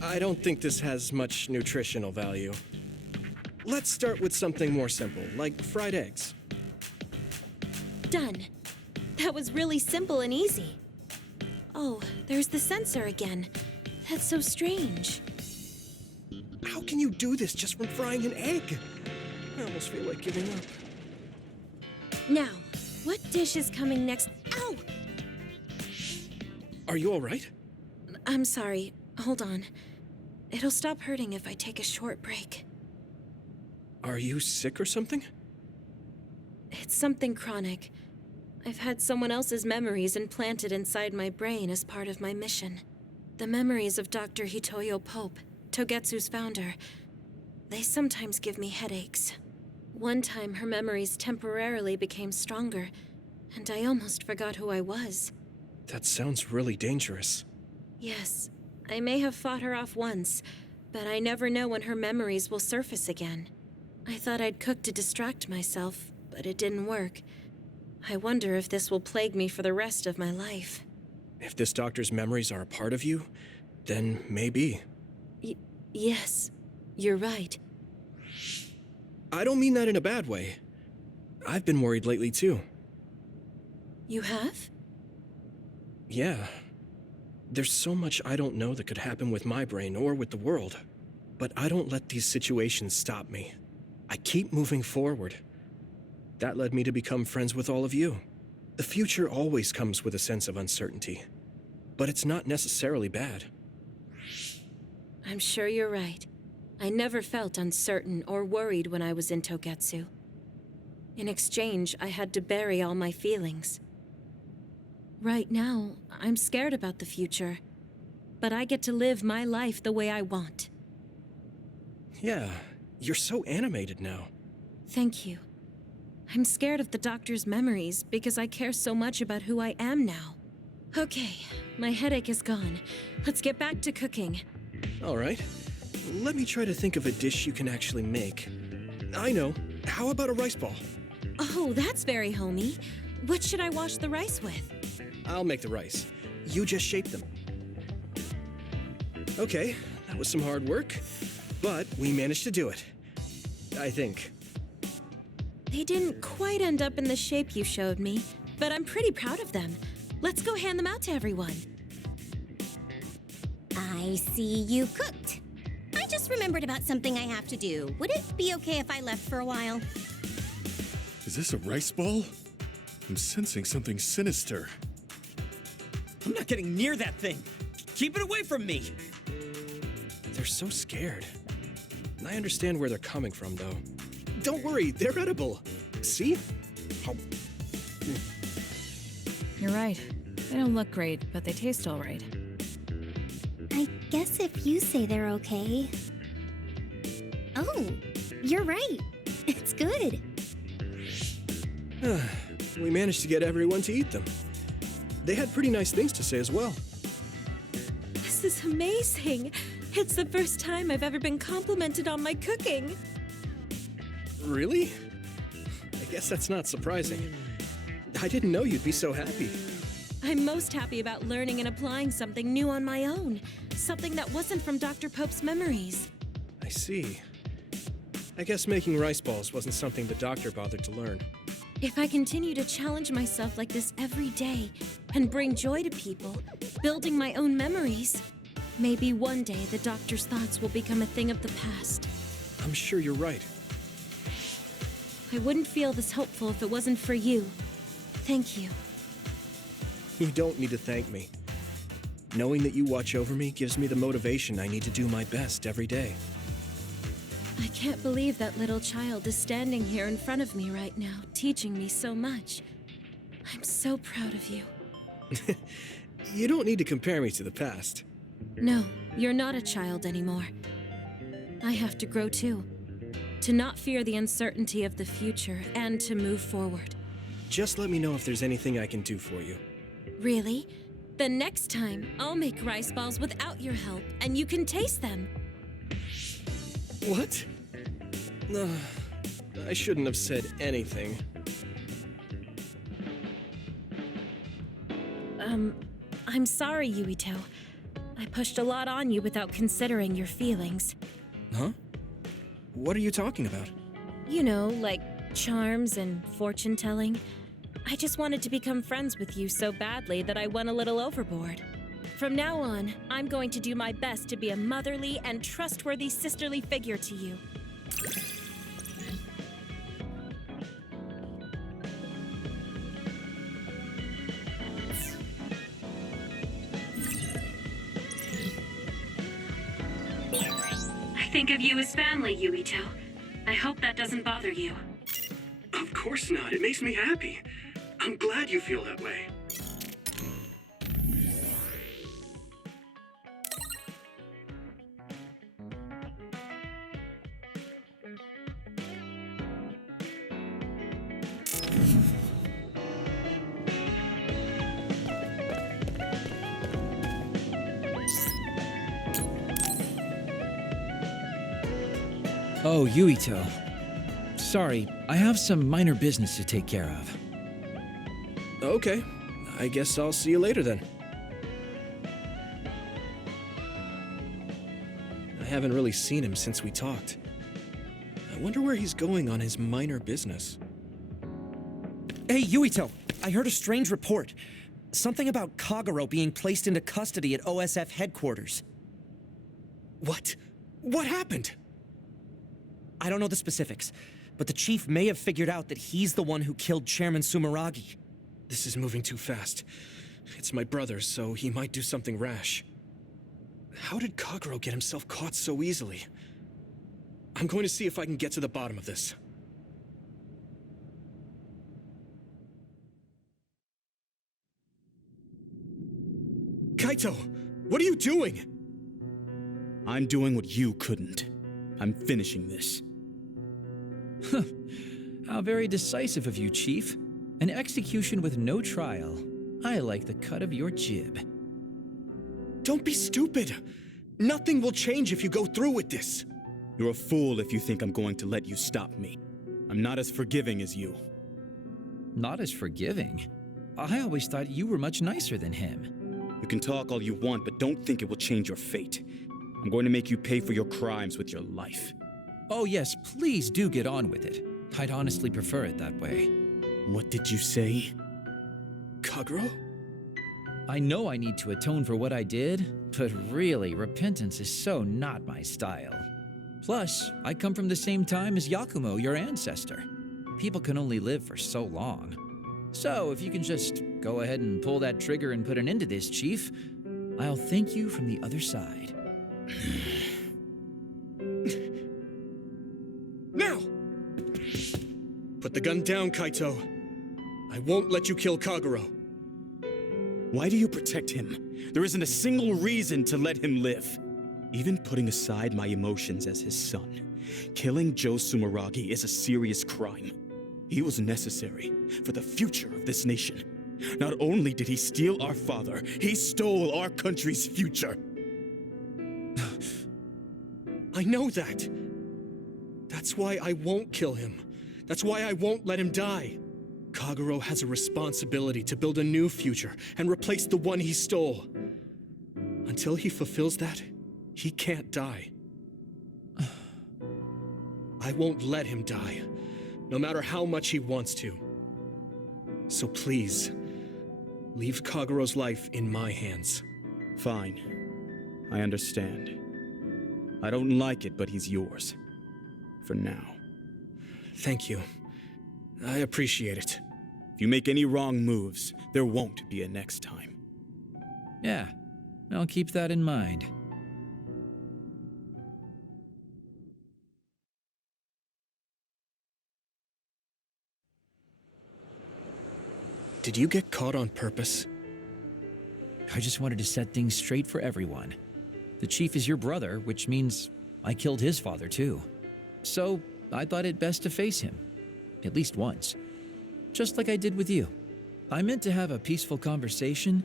I don't think this has much nutritional value. Let's start with something more simple, like fried eggs. Done. That was really simple and easy. Oh, there's the censor again. That's so strange. How can you do this just from frying an egg? I almost feel like giving up. Now, what dish is coming next? Ow! Are you all right? I'm sorry. Hold on. It'll stop hurting if I take a short break. Are you sick or something? It's something chronic. I've had someone else's memories implanted inside my brain as part of my mission. The memories of Dr. Hitoyo Pope, Togetsu's founder. They sometimes give me headaches. One time her memories temporarily became stronger, and I almost forgot who I was. That sounds really dangerous. Yes, I may have fought her off once, but I never know when her memories will surface again. I thought I'd cook to distract myself, but it didn't work. I wonder if this will plague me for the rest of my life. If this doctor's memories are a part of you, then maybe. Yes, you're right. I don't mean that in a bad way. I've been worried lately, too. You have? Yeah. There's so much I don't know that could happen with my brain or with the world. But I don't let these situations stop me. I keep moving forward. That led me to become friends with all of you. The future always comes with a sense of uncertainty. But it's not necessarily bad. I'm sure you're right. I never felt uncertain or worried when I was in Togetsu. In exchange, I had to bury all my feelings. Right now, I'm scared about the future. But I get to live my life the way I want. Yeah, you're so animated now. Thank you. I'm scared of the doctor's memories because I care so much about who I am now. Okay, my headache is gone. Let's get back to cooking. All right. Let me try to think of a dish you can actually make. I know. How about a rice ball? Oh, that's very homey. What should I wash the rice with? I'll make the rice. You just shape them. Okay, that was some hard work, but we managed to do it. I think. They didn't quite end up in the shape you showed me, but I'm pretty proud of them. Let's go hand them out to everyone. I see you cooked. I just remembered about something I have to do. Would it be okay if I left for a while? Is this a rice ball? I'm sensing something sinister. I'm not getting near that thing. Keep it away from me. They're so scared. I understand where they're coming from, though. Don't worry, they're edible. See? How... You're right. They don't look great, but they taste all right. I guess if you say they're okay. Oh, you're right. It's good. We managed to get everyone to eat them. They had pretty nice things to say as well. This is amazing. It's the first time I've ever been complimented on my cooking. Really? I guess that's not surprising. I didn't know you'd be so happy. I'm most happy about learning and applying something new on my own. Something that wasn't from Dr. Pope's memories. I see. I guess making rice balls wasn't something the doctor bothered to learn. If I continue to challenge myself like this every day and bring joy to people, building my own memories, maybe one day the doctor's thoughts will become a thing of the past. I'm sure you're right. I wouldn't feel this hopeful if it wasn't for you. Thank you. You don't need to thank me. Knowing that you watch over me gives me the motivation I need to do my best every day. I can't believe that little child is standing here in front of me right now, teaching me so much. I'm so proud of you. You don't need to compare me to the past. No, you're not a child anymore. I have to grow too. To not fear the uncertainty of the future and to move forward. Just let me know if there's anything I can do for you. Really? Then next time, I'll make rice balls without your help, and you can taste them. What? I shouldn't have said anything. I'm sorry, Yuito. I pushed a lot on you without considering your feelings. Huh? What are you talking about? You know, like charms and fortune-telling. I just wanted to become friends with you so badly that I went a little overboard. From now on, I'm going to do my best to be a motherly and trustworthy sisterly figure to you. I think of you as family, Yuito. I hope that doesn't bother you. Of course not. It makes me happy. I'm glad you feel that way. Oh, Yuito. Sorry, I have some minor business to take care of. Okay. I guess I'll see you later then. I haven't really seen him since we talked. I wonder where he's going on his minor business. Hey, Yuito! I heard a strange report. Something about Kagero being placed into custody at OSF headquarters. What? What happened? I don't know the specifics, but the chief may have figured out that he's the one who killed Chairman Sumeragi. This is moving too fast. It's my brother, so he might do something rash. How did Kagero get himself caught so easily? I'm going to see if I can get to the bottom of this. Kaito! What are you doing? I'm doing what you couldn't. I'm finishing this. How very decisive of you, Chief. An execution with no trial. I like the cut of your jib. Don't be stupid! Nothing will change if you go through with this. You're a fool if you think I'm going to let you stop me. I'm not as forgiving as you. Not as forgiving? I always thought you were much nicer than him. You can talk all you want, but don't think it will change your fate. I'm going to make you pay for your crimes with your life. Oh yes, please do get on with it. I'd honestly prefer it that way. What did you say? Kagero? I know I need to atone for what I did, but really, repentance is so not my style. Plus, I come from the same time as Yakumo, your ancestor. People can only live for so long. So, if you can just go ahead and pull that trigger and put an end to this, Chief, I'll thank you from the other side. Now! Put the gun down, Kaito. I won't let you kill Kagero. Why do you protect him? There isn't a single reason to let him live. Even putting aside my emotions as his son, killing Joe Sumeragi is a serious crime. He was necessary for the future of this nation. Not only did he steal our father, he stole our country's future. I know that. That's why I won't kill him. That's why I won't let him die. Kagero has a responsibility to build a new future and replace the one he stole. Until he fulfills that, he can't die. I won't let him die, no matter how much he wants to. So please, leave Kagero's life in my hands. Fine. I understand. I don't like it, but he's yours. For now. Thank you. I appreciate it. If you make any wrong moves, there won't be a next time. Yeah, I'll keep that in mind. Did you get caught on purpose? I just wanted to set things straight for everyone. The chief is your brother, which means I killed his father too. So I thought it best to face him, at least once. Just like I did with you. I meant to have a peaceful conversation,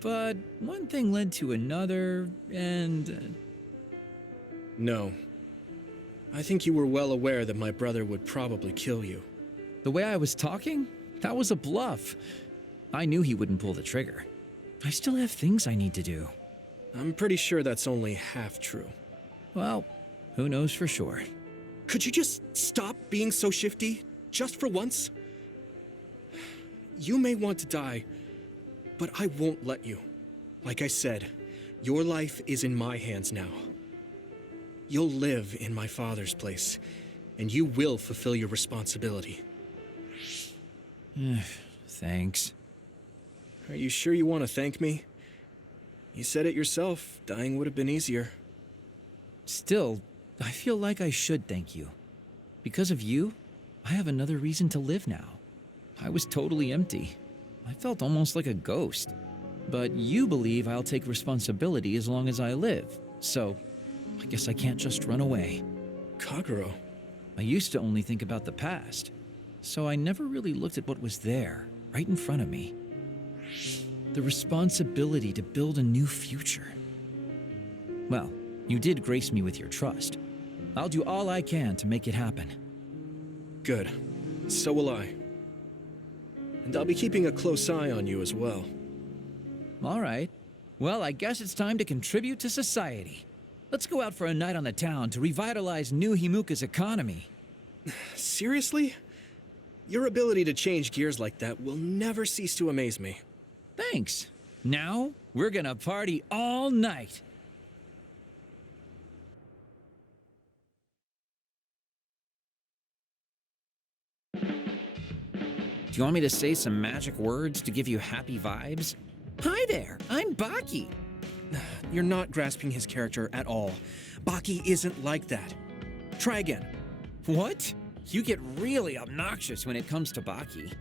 but one thing led to another, and... No. I think you were well aware that my brother would probably kill you. The way I was talking? That was a bluff. I knew he wouldn't pull the trigger. I still have things I need to do. I'm pretty sure that's only half true. Well, who knows for sure. Could you just stop being so shifty, just for once? You may want to die, but I won't let you. Like I said, your life is in my hands now. You'll live in my father's place, and you will fulfill your responsibility. Thanks. Are you sure you want to thank me? You said it yourself, dying would have been easier. Still, I feel like I should thank you. Because of you, I have another reason to live now. I was totally empty. I felt almost like a ghost. But you believe I'll take responsibility as long as I live, so I guess I can't just run away. Kagero. I used to only think about the past, so I never really looked at what was there, right in front of me. The responsibility to build a new future. Well, you did grace me with your trust. I'll do all I can to make it happen. Good. So will I. And I'll be keeping a close eye on you as well. All right. Well, I guess it's time to contribute to society. Let's go out for a night on the town to revitalize New Himuka's economy. Seriously? Your ability to change gears like that will never cease to amaze me. Thanks. Now, we're gonna party all night. Do you want me to say some magic words to give you happy vibes? Hi there, I'm Baki. You're not grasping his character at all. Baki isn't like that. Try again. What? You get really obnoxious when it comes to Baki.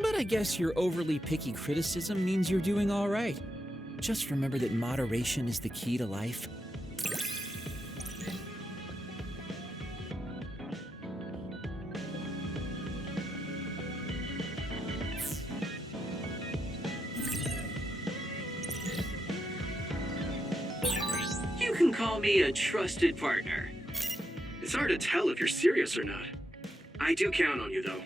But I guess your overly picky criticism means you're doing all right. Just remember that moderation is the key to life. You can call me a trusted partner. It's hard to tell if you're serious or not. I do count on you, though.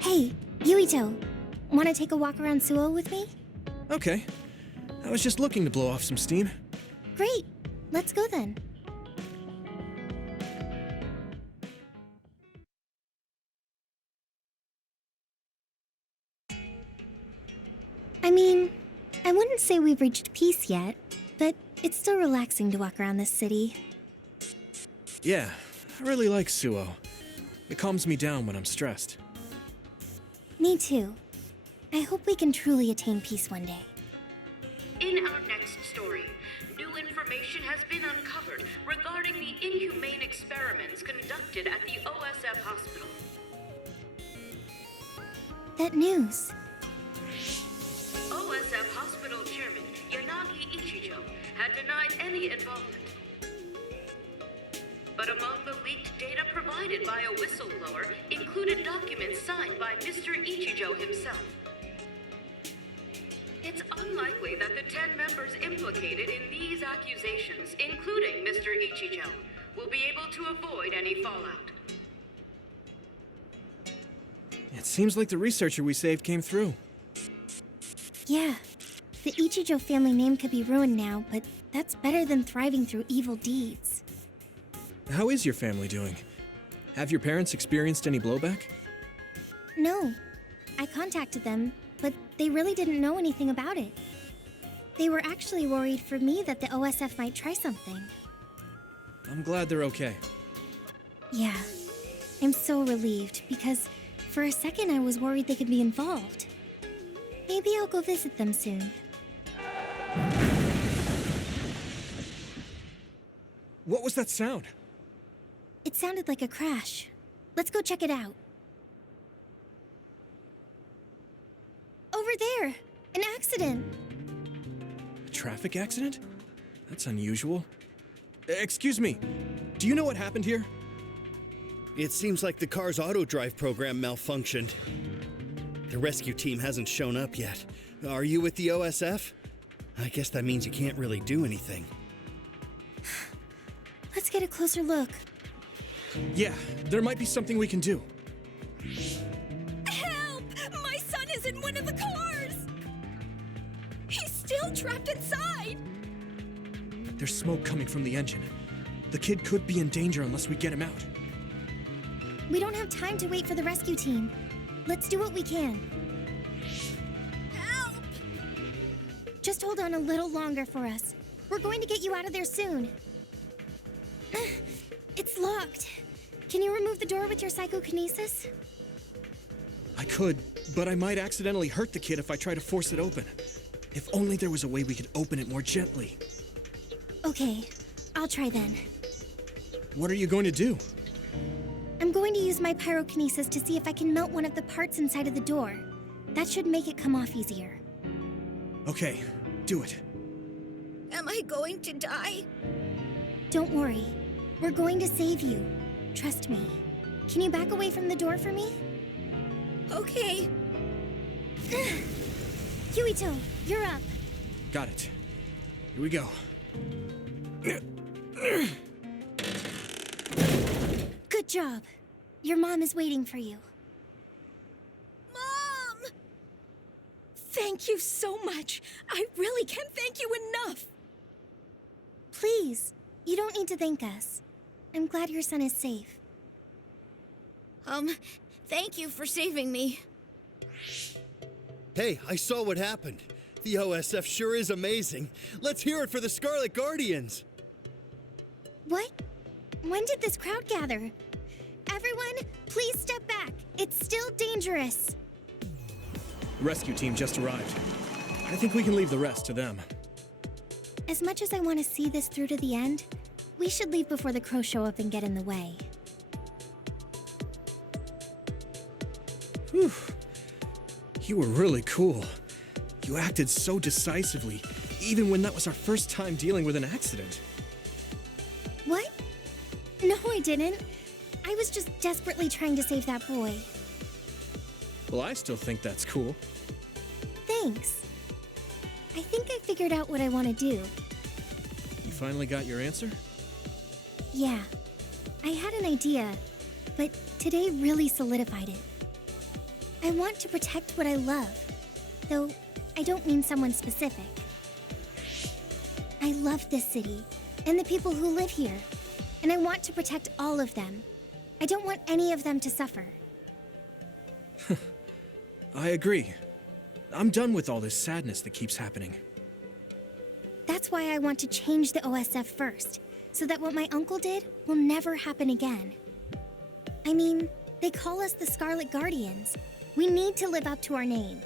Hey, Yuito. Want to take a walk around Suo with me? Okay. I was just looking to blow off some steam. Great. Let's go then. I mean, I wouldn't say we've reached peace yet, but it's still relaxing to walk around this city. Yeah, I really like Suo. It calms me down when I'm stressed. Me too. I hope we can truly attain peace one day. In our next story, new information has been uncovered regarding the inhumane experiments conducted at the OSF hospital. That news. OSF hospital chairman Yanagi Ichijo had denied any involvement. But among the leaked data provided by a whistleblower included documents signed by Mr. Ichijo himself. It's unlikely that the 10 members implicated in these accusations, including Mr. Ichijo, will be able to avoid any fallout. It seems like the researcher we saved came through. Yeah. The Ichijo family name could be ruined now, but that's better than thriving through evil deeds. How is your family doing? Have your parents experienced any blowback? No. I contacted them, but they really didn't know anything about it. They were actually worried for me that the OSF might try something. I'm glad they're okay. Yeah. I'm so relieved, because for a second I was worried they could be involved. Maybe I'll go visit them soon. What was that sound? It sounded like a crash. Let's go check it out. Over there! An accident! A traffic accident? That's unusual. Excuse me, do you know what happened here? It seems like the car's auto-drive program malfunctioned. The rescue team hasn't shown up yet. Are you with the OSF? I guess that means you can't really do anything. Let's get a closer look. Yeah, there might be something we can do. Help! My son is in one of the cars! He's still trapped inside! There's smoke coming from the engine. The kid could be in danger unless we get him out. We don't have time to wait for the rescue team. Let's do what we can. Help! Just hold on a little longer for us. We're going to get you out of there soon. It's locked. Can you remove the door with your psychokinesis? I could, but I might accidentally hurt the kid if I try to force it open. If only there was a way we could open it more gently. Okay, I'll try then. What are you going to do? I'm going to use my pyrokinesis to see if I can melt one of the parts inside of the door. That should make it come off easier. Okay, do it. Am I going to die? Don't worry. We're going to save you. Trust me. Can you back away from the door for me? Okay. Yuito, you're up. Got it. Here we go. Good job. Your mom is waiting for you. Mom! Thank you so much. I really can't thank you enough. Please, you don't need to thank us. I'm glad your son is safe. Thank you for saving me. Hey, I saw what happened. The OSF sure is amazing. Let's hear it for the Scarlet Guardians. What? When did this crowd gather? Everyone, please step back. It's still dangerous. The rescue team just arrived. I think we can leave the rest to them. As much as I want to see this through to the end, we should leave before the crows show up and get in the way. Whew. You were really cool. You acted so decisively, even when that was our first time dealing with an accident. What? No, I didn't. I was just desperately trying to save that boy. Well, I still think that's cool. Thanks. I think I figured out what I want to do. You finally got your answer? Yeah. I had an idea, but today really solidified it. I want to protect what I love, though I don't mean someone specific. I love this city, and the people who live here, and I want to protect all of them. I don't want any of them to suffer. I agree. I'm done with all this sadness that keeps happening. That's why I want to change the OSF first, so that what my uncle did will never happen again. I mean, they call us the Scarlet Guardians. We need to live up to our name.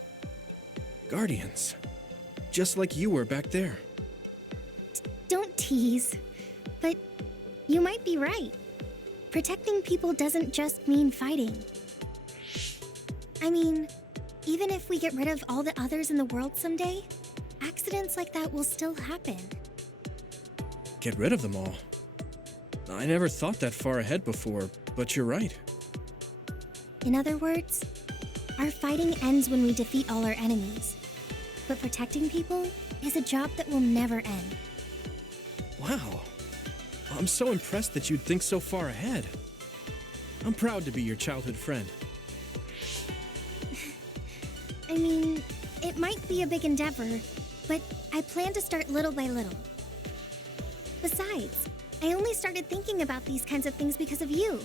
Guardians. Just like you were back there. Don't tease. But you might be right. Protecting people doesn't just mean fighting. I mean, even if we get rid of all the others in the world someday, accidents like that will still happen. Get rid of them all. I never thought that far ahead before, but you're right. In other words, our fighting ends when we defeat all our enemies. But protecting people is a job that will never end. Wow. I'm so impressed that you'd think so far ahead. I'm proud to be your childhood friend. I mean, it might be a big endeavor, but I plan to start little by little. Besides, I only started thinking about these kinds of things because of you.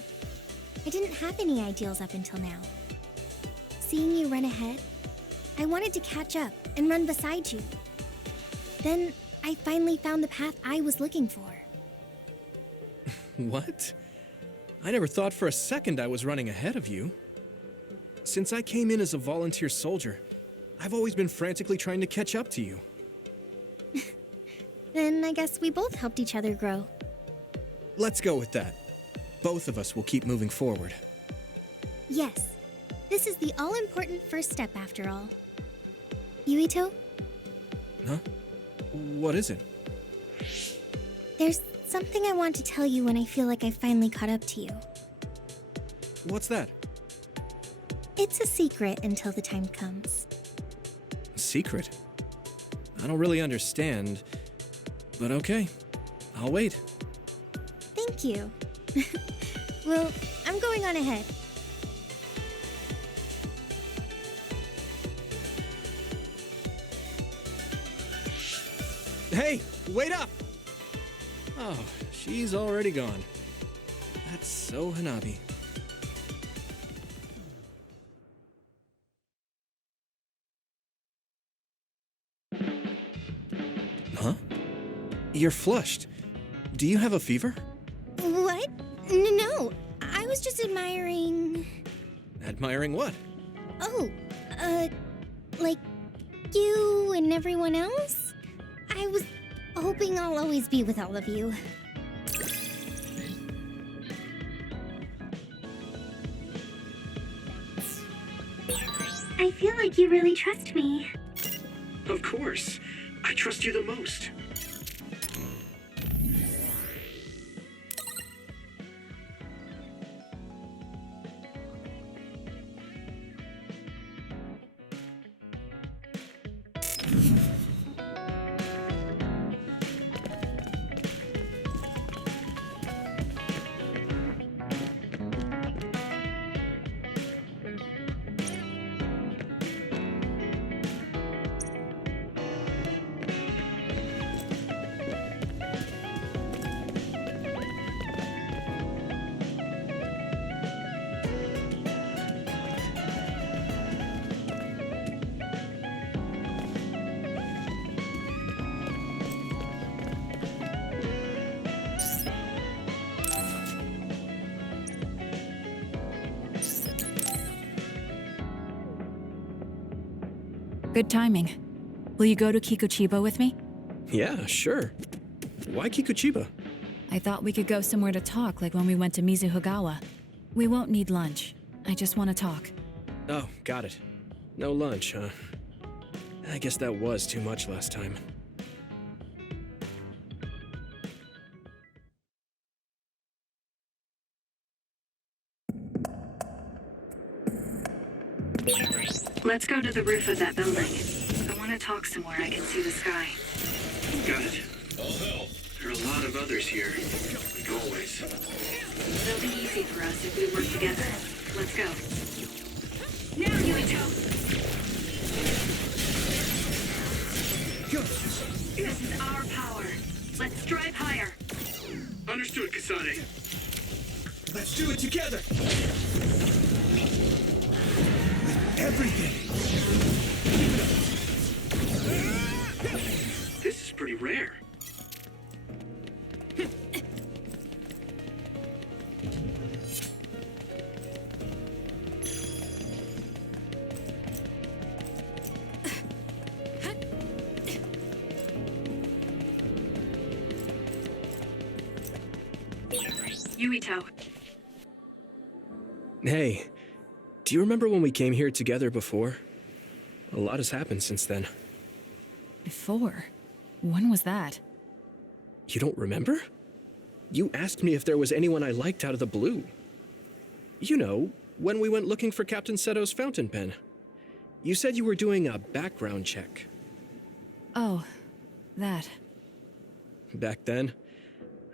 I didn't have any ideals up until now. Seeing you run ahead, I wanted to catch up and run beside you. Then I finally found the path I was looking for. What? I never thought for a second I was running ahead of you. Since I came in as a volunteer soldier, I've always been frantically trying to catch up to you. Then I guess we both helped each other grow. Let's go with that. Both of us will keep moving forward. Yes. This is the all-important first step after all. Yuito? Huh? What is it? There's something I want to tell you when I feel like I've finally caught up to you. What's that? It's a secret until the time comes. Secret? I don't really understand, but okay. I'll wait. Thank you. Well, I'm going on ahead. Hey, wait up! Oh, she's already gone. That's so Hanabi. Huh? You're flushed. Do you have a fever? What? No, I was just admiring... Admiring what? Oh, like you and everyone else? I was hoping I'll always be with all of you. I feel like you really trust me. Of course. I trust you the most. Good timing. Will you go to Kikuchiba with me? Yeah, sure. Why Kikuchiba? I thought we could go somewhere to talk, like when we went to Mizuhigawa. We won't need lunch. I just want to talk. Oh, got it. No lunch, huh? I guess that was too much last time. Let's go to the roof of that building. I want to talk somewhere I can see the sky. Got it. There are a lot of others here, like always. It'll be easy for us if we work together. Let's go. Now, Yuito! This is our power. Let's strive higher. Understood, Kasane. Let's do it together! Everything! This is pretty rare. Yuito. Hey, do you remember when we came here together before? A lot has happened since then. Before? When was that? You don't remember? You asked me if there was anyone I liked out of the blue. You know, when we went looking for Captain Seto's fountain pen. You said you were doing a background check. Oh, that. Back then,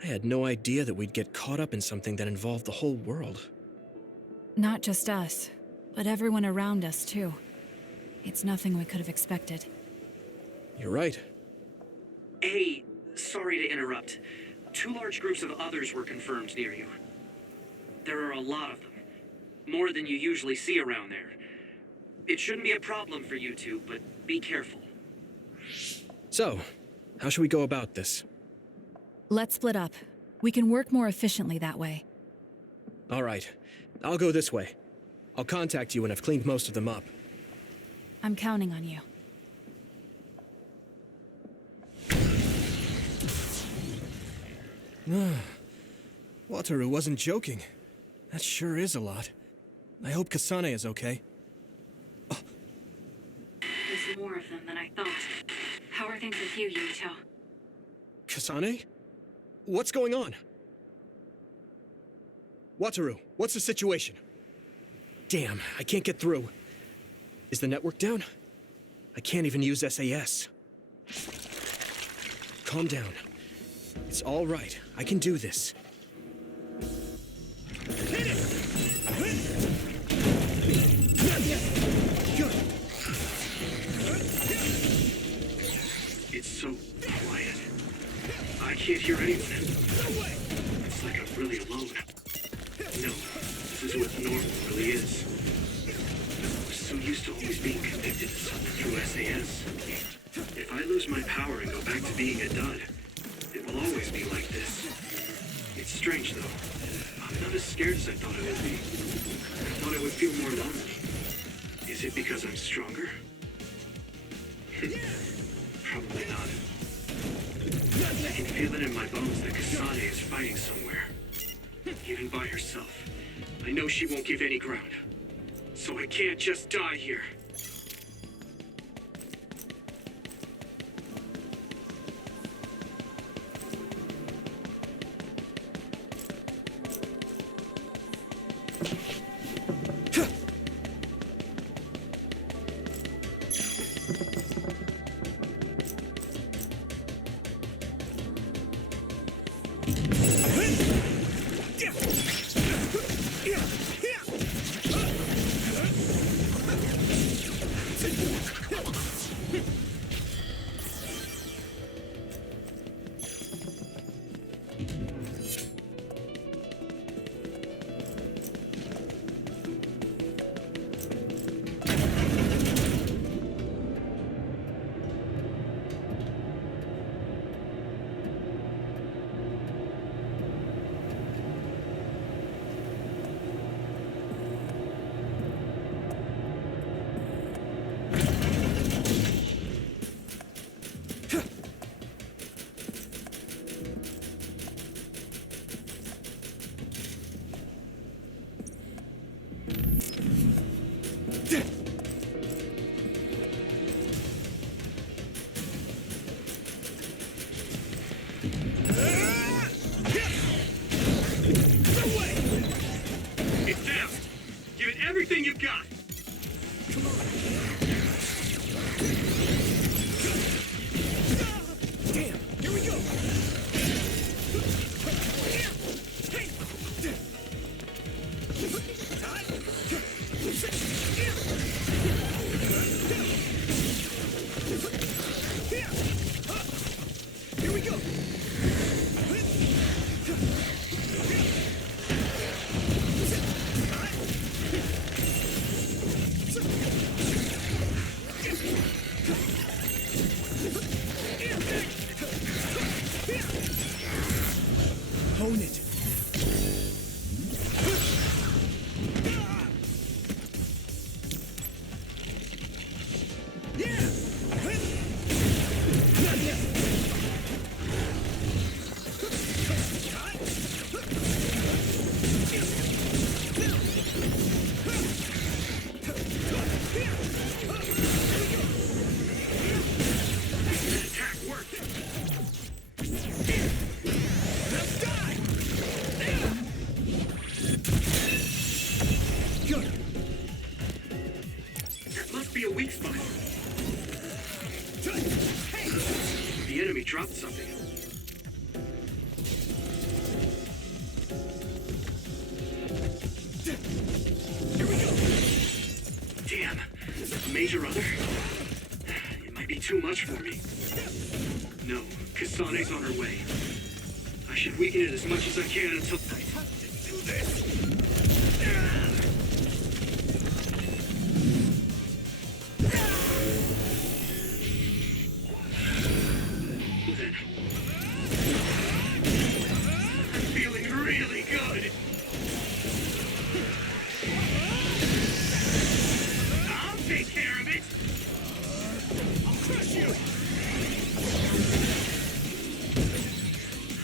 I had no idea that we'd get caught up in something that involved the whole world. Not just us, but everyone around us, too. It's nothing we could have expected. You're right. Hey, sorry to interrupt. 2 large groups of others were confirmed near you. There are a lot of them. More than you usually see around there. It shouldn't be a problem for you two, but be careful. So, how should we go about this? Let's split up. We can work more efficiently that way. All right. I'll go this way. I'll contact you when I've cleaned most of them up. I'm counting on you. Wataru wasn't joking. That sure is a lot. I hope Kasane is okay. There's more of them than I thought. How are things with you, Yuito? Kasane? What's going on? Wataru, what's the situation? Damn, I can't get through. Is the network down? I can't even use SAS. Calm down. It's all right. I can do this. It's so quiet. I can't hear anyone. It's like I'm really alone. No, this is what normal really is. I'm so used to always being connected to something through SAS. If I lose my power and go back to being a dud, it will always be like this. It's strange though. I'm not as scared as I thought I would be. I thought I would feel more lonely. Is it because I'm stronger? Probably not. I can feel it in my bones that Kasane is fighting somewhere. Even by herself. I know she won't give any ground. So I can't just die here. Everything you've got! Come on! Damn! Here we go! Here we go! Own it. The enemy dropped something. Here we go. Damn. Major Other? It might be too much for me. No, Kasane's on her way. I should weaken it as much as I can until I have to do this. Then. I'm feeling really good. I'll take care of it. I'll crush you.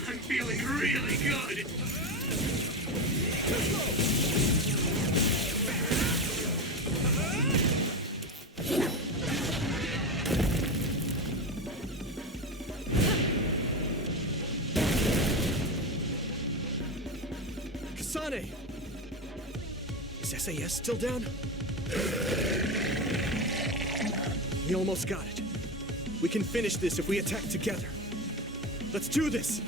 I'm feeling really good. Kasane! Is SAS still down? We almost got it. We can finish this if we attack together. Let's do this!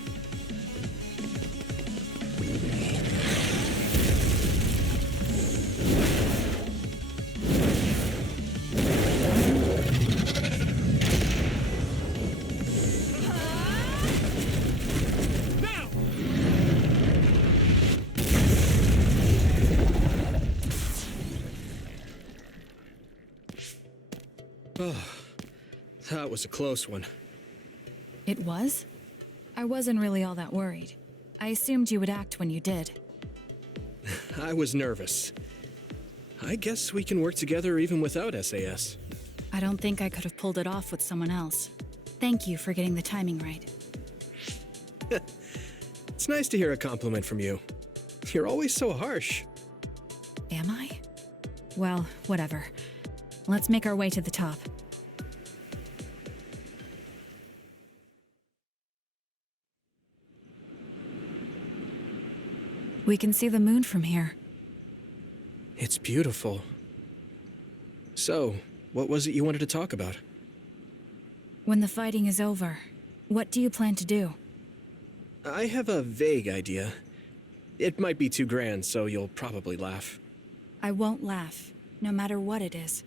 Oh, that was a close one. It was? I wasn't really all that worried. I assumed you would act when you did. I was nervous. I guess we can work together even without SAS. I don't think I could have pulled it off with someone else. Thank you for getting the timing right. It's nice to hear a compliment from you. You're always so harsh. Am I? Well, whatever. Let's make our way to the top. We can see the moon from here. It's beautiful. So, what was it you wanted to talk about? When the fighting is over, what do you plan to do? I have a vague idea. It might be too grand, so you'll probably laugh. I won't laugh, no matter what it is.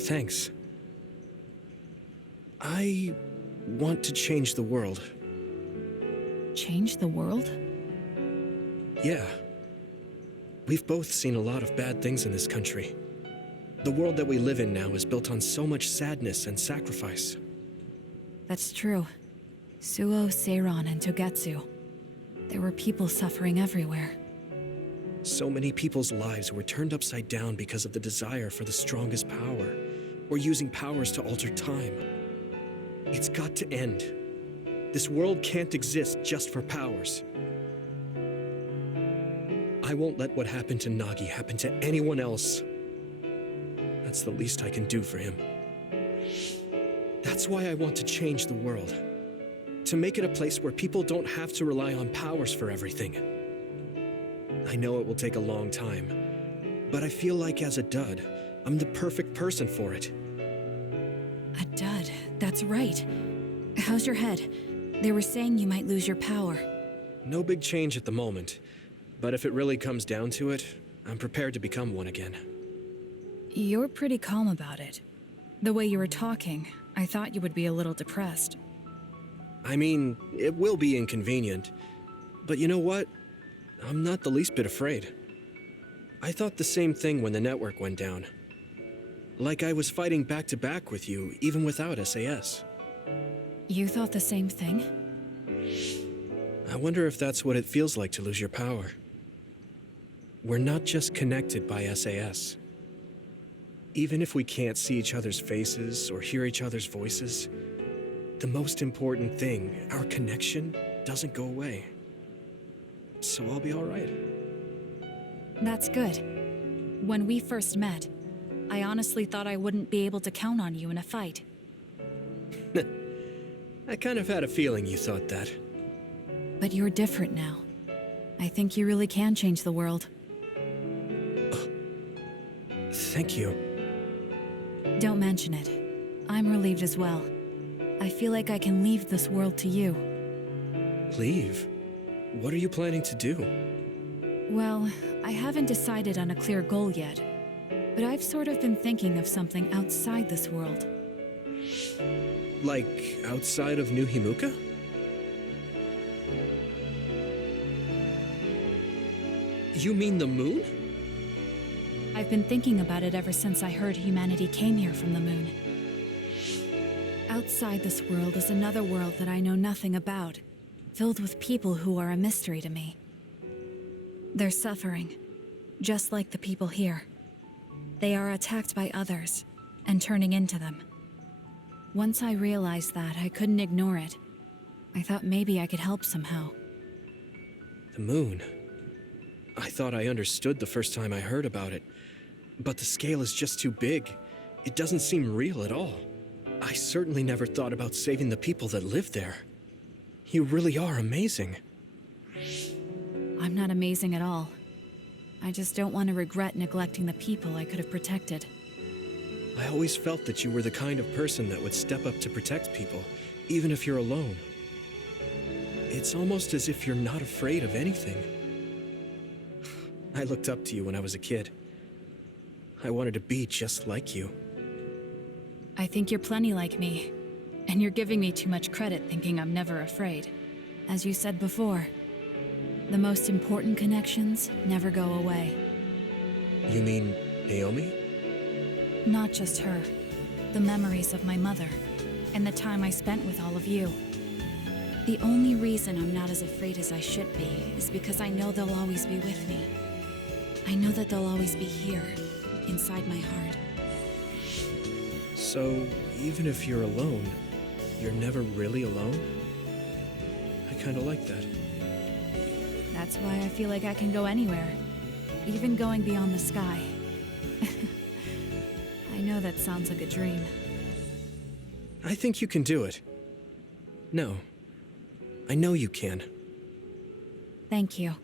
Thanks. I want to change the world. Change the world? Yeah. We've both seen a lot of bad things in this country. The world that we live in now is built on so much sadness and sacrifice. That's true. Suo, Seiron, and Togetsu. There were people suffering everywhere. So many people's lives were turned upside down because of the desire for the strongest power, or using powers to alter time. It's got to end. This world can't exist just for powers. I won't let what happened to Nagi happen to anyone else. That's the least I can do for him. That's why I want to change the world. To make it a place where people don't have to rely on powers for everything. I know it will take a long time, but I feel like as a dud, I'm the perfect person for it. A dud, that's right. How's your head? They were saying you might lose your power. No big change at the moment, but if it really comes down to it, I'm prepared to become one again. You're pretty calm about it. The way you were talking, I thought you would be a little depressed. I mean, it will be inconvenient, but you know what? I'm not the least bit afraid. I thought the same thing when the network went down. Like I was fighting back-to-back with you, even without SAS. You thought the same thing? I wonder if that's what it feels like to lose your power. We're not just connected by SAS. Even if we can't see each other's faces or hear each other's voices, the most important thing, our connection, doesn't go away. So I'll be all right. That's good. When we first met, I honestly thought I wouldn't be able to count on you in a fight. I kind of had a feeling you thought that. But you're different now. I think you really can change the world. Thank you. Don't mention it. I'm relieved as well. I feel like I can leave this world to you. Leave? What are you planning to do? Well, I haven't decided on a clear goal yet, but I've sort of been thinking of something outside this world. Like, outside of New Himuka? You mean the moon? I've been thinking about it ever since I heard humanity came here from the moon. Outside this world is another world that I know nothing about, filled with people who are a mystery to me. They're suffering, just like the people here. They are attacked by others, and turning into them. Once I realized that, I couldn't ignore it. I thought maybe I could help somehow. The moon. I thought I understood the first time I heard about it, but the scale is just too big. It doesn't seem real at all. I certainly never thought about saving the people that live there. You really are amazing. I'm not amazing at all. I just don't want to regret neglecting the people I could have protected. I always felt that you were the kind of person that would step up to protect people, even if you're alone. It's almost as if you're not afraid of anything. I looked up to you when I was a kid. I wanted to be just like you. I think you're plenty like me, and you're giving me too much credit thinking I'm never afraid. As you said before, the most important connections never go away. You mean Naomi? Not just her. The memories of my mother, and the time I spent with all of you. The only reason I'm not as afraid as I should be is because I know they'll always be with me. I know that they'll always be here, inside my heart. So, even if you're alone, you're never really alone? I kinda like that. That's why I feel like I can go anywhere, even going beyond the sky. I know that sounds like a dream. I think you can do it. No, I know you can. Thank you.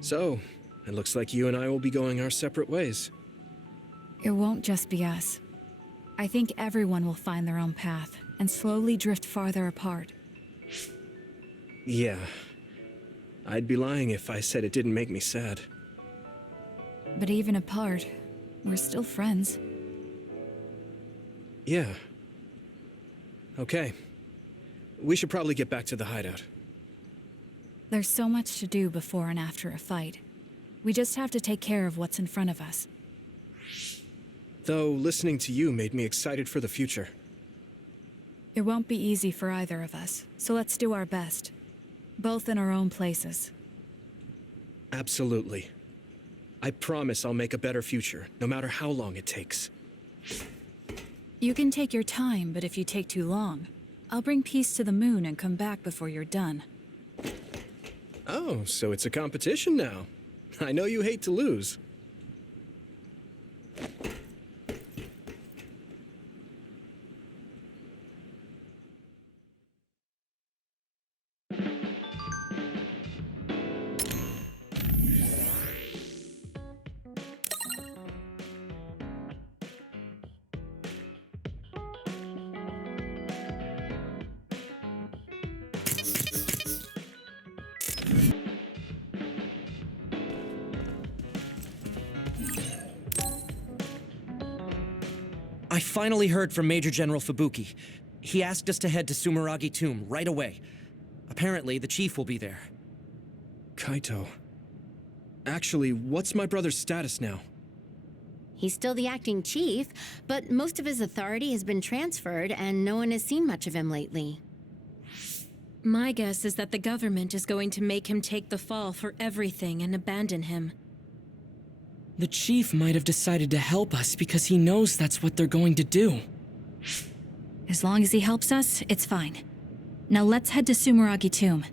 So, it looks like you and I will be going our separate ways. It won't just be us. I think everyone will find their own path and slowly drift farther apart. Yeah. I'd be lying if I said it didn't make me sad. But even apart, we're still friends. Yeah. Okay. We should probably get back to the hideout. There's so much to do before and after a fight. We just have to take care of what's in front of us. Though, listening to you made me excited for the future. It won't be easy for either of us, so let's do our best. Both in our own places. Absolutely. I promise I'll make a better future, no matter how long it takes. You can take your time, but if you take too long, I'll bring peace to the moon and come back before you're done. Oh, so it's a competition now. I know you hate to lose. I finally heard from Major General Fubuki. He asked us to head to Sumeragi Tomb right away. Apparently, the chief will be there. Kaito. Actually, what's my brother's status now? He's still the acting chief, but most of his authority has been transferred and no one has seen much of him lately. My guess is that the government is going to make him take the fall for everything and abandon him. The chief might have decided to help us because he knows that's what they're going to do. As long as he helps us, it's fine. Now let's head to Sumeragi Tomb.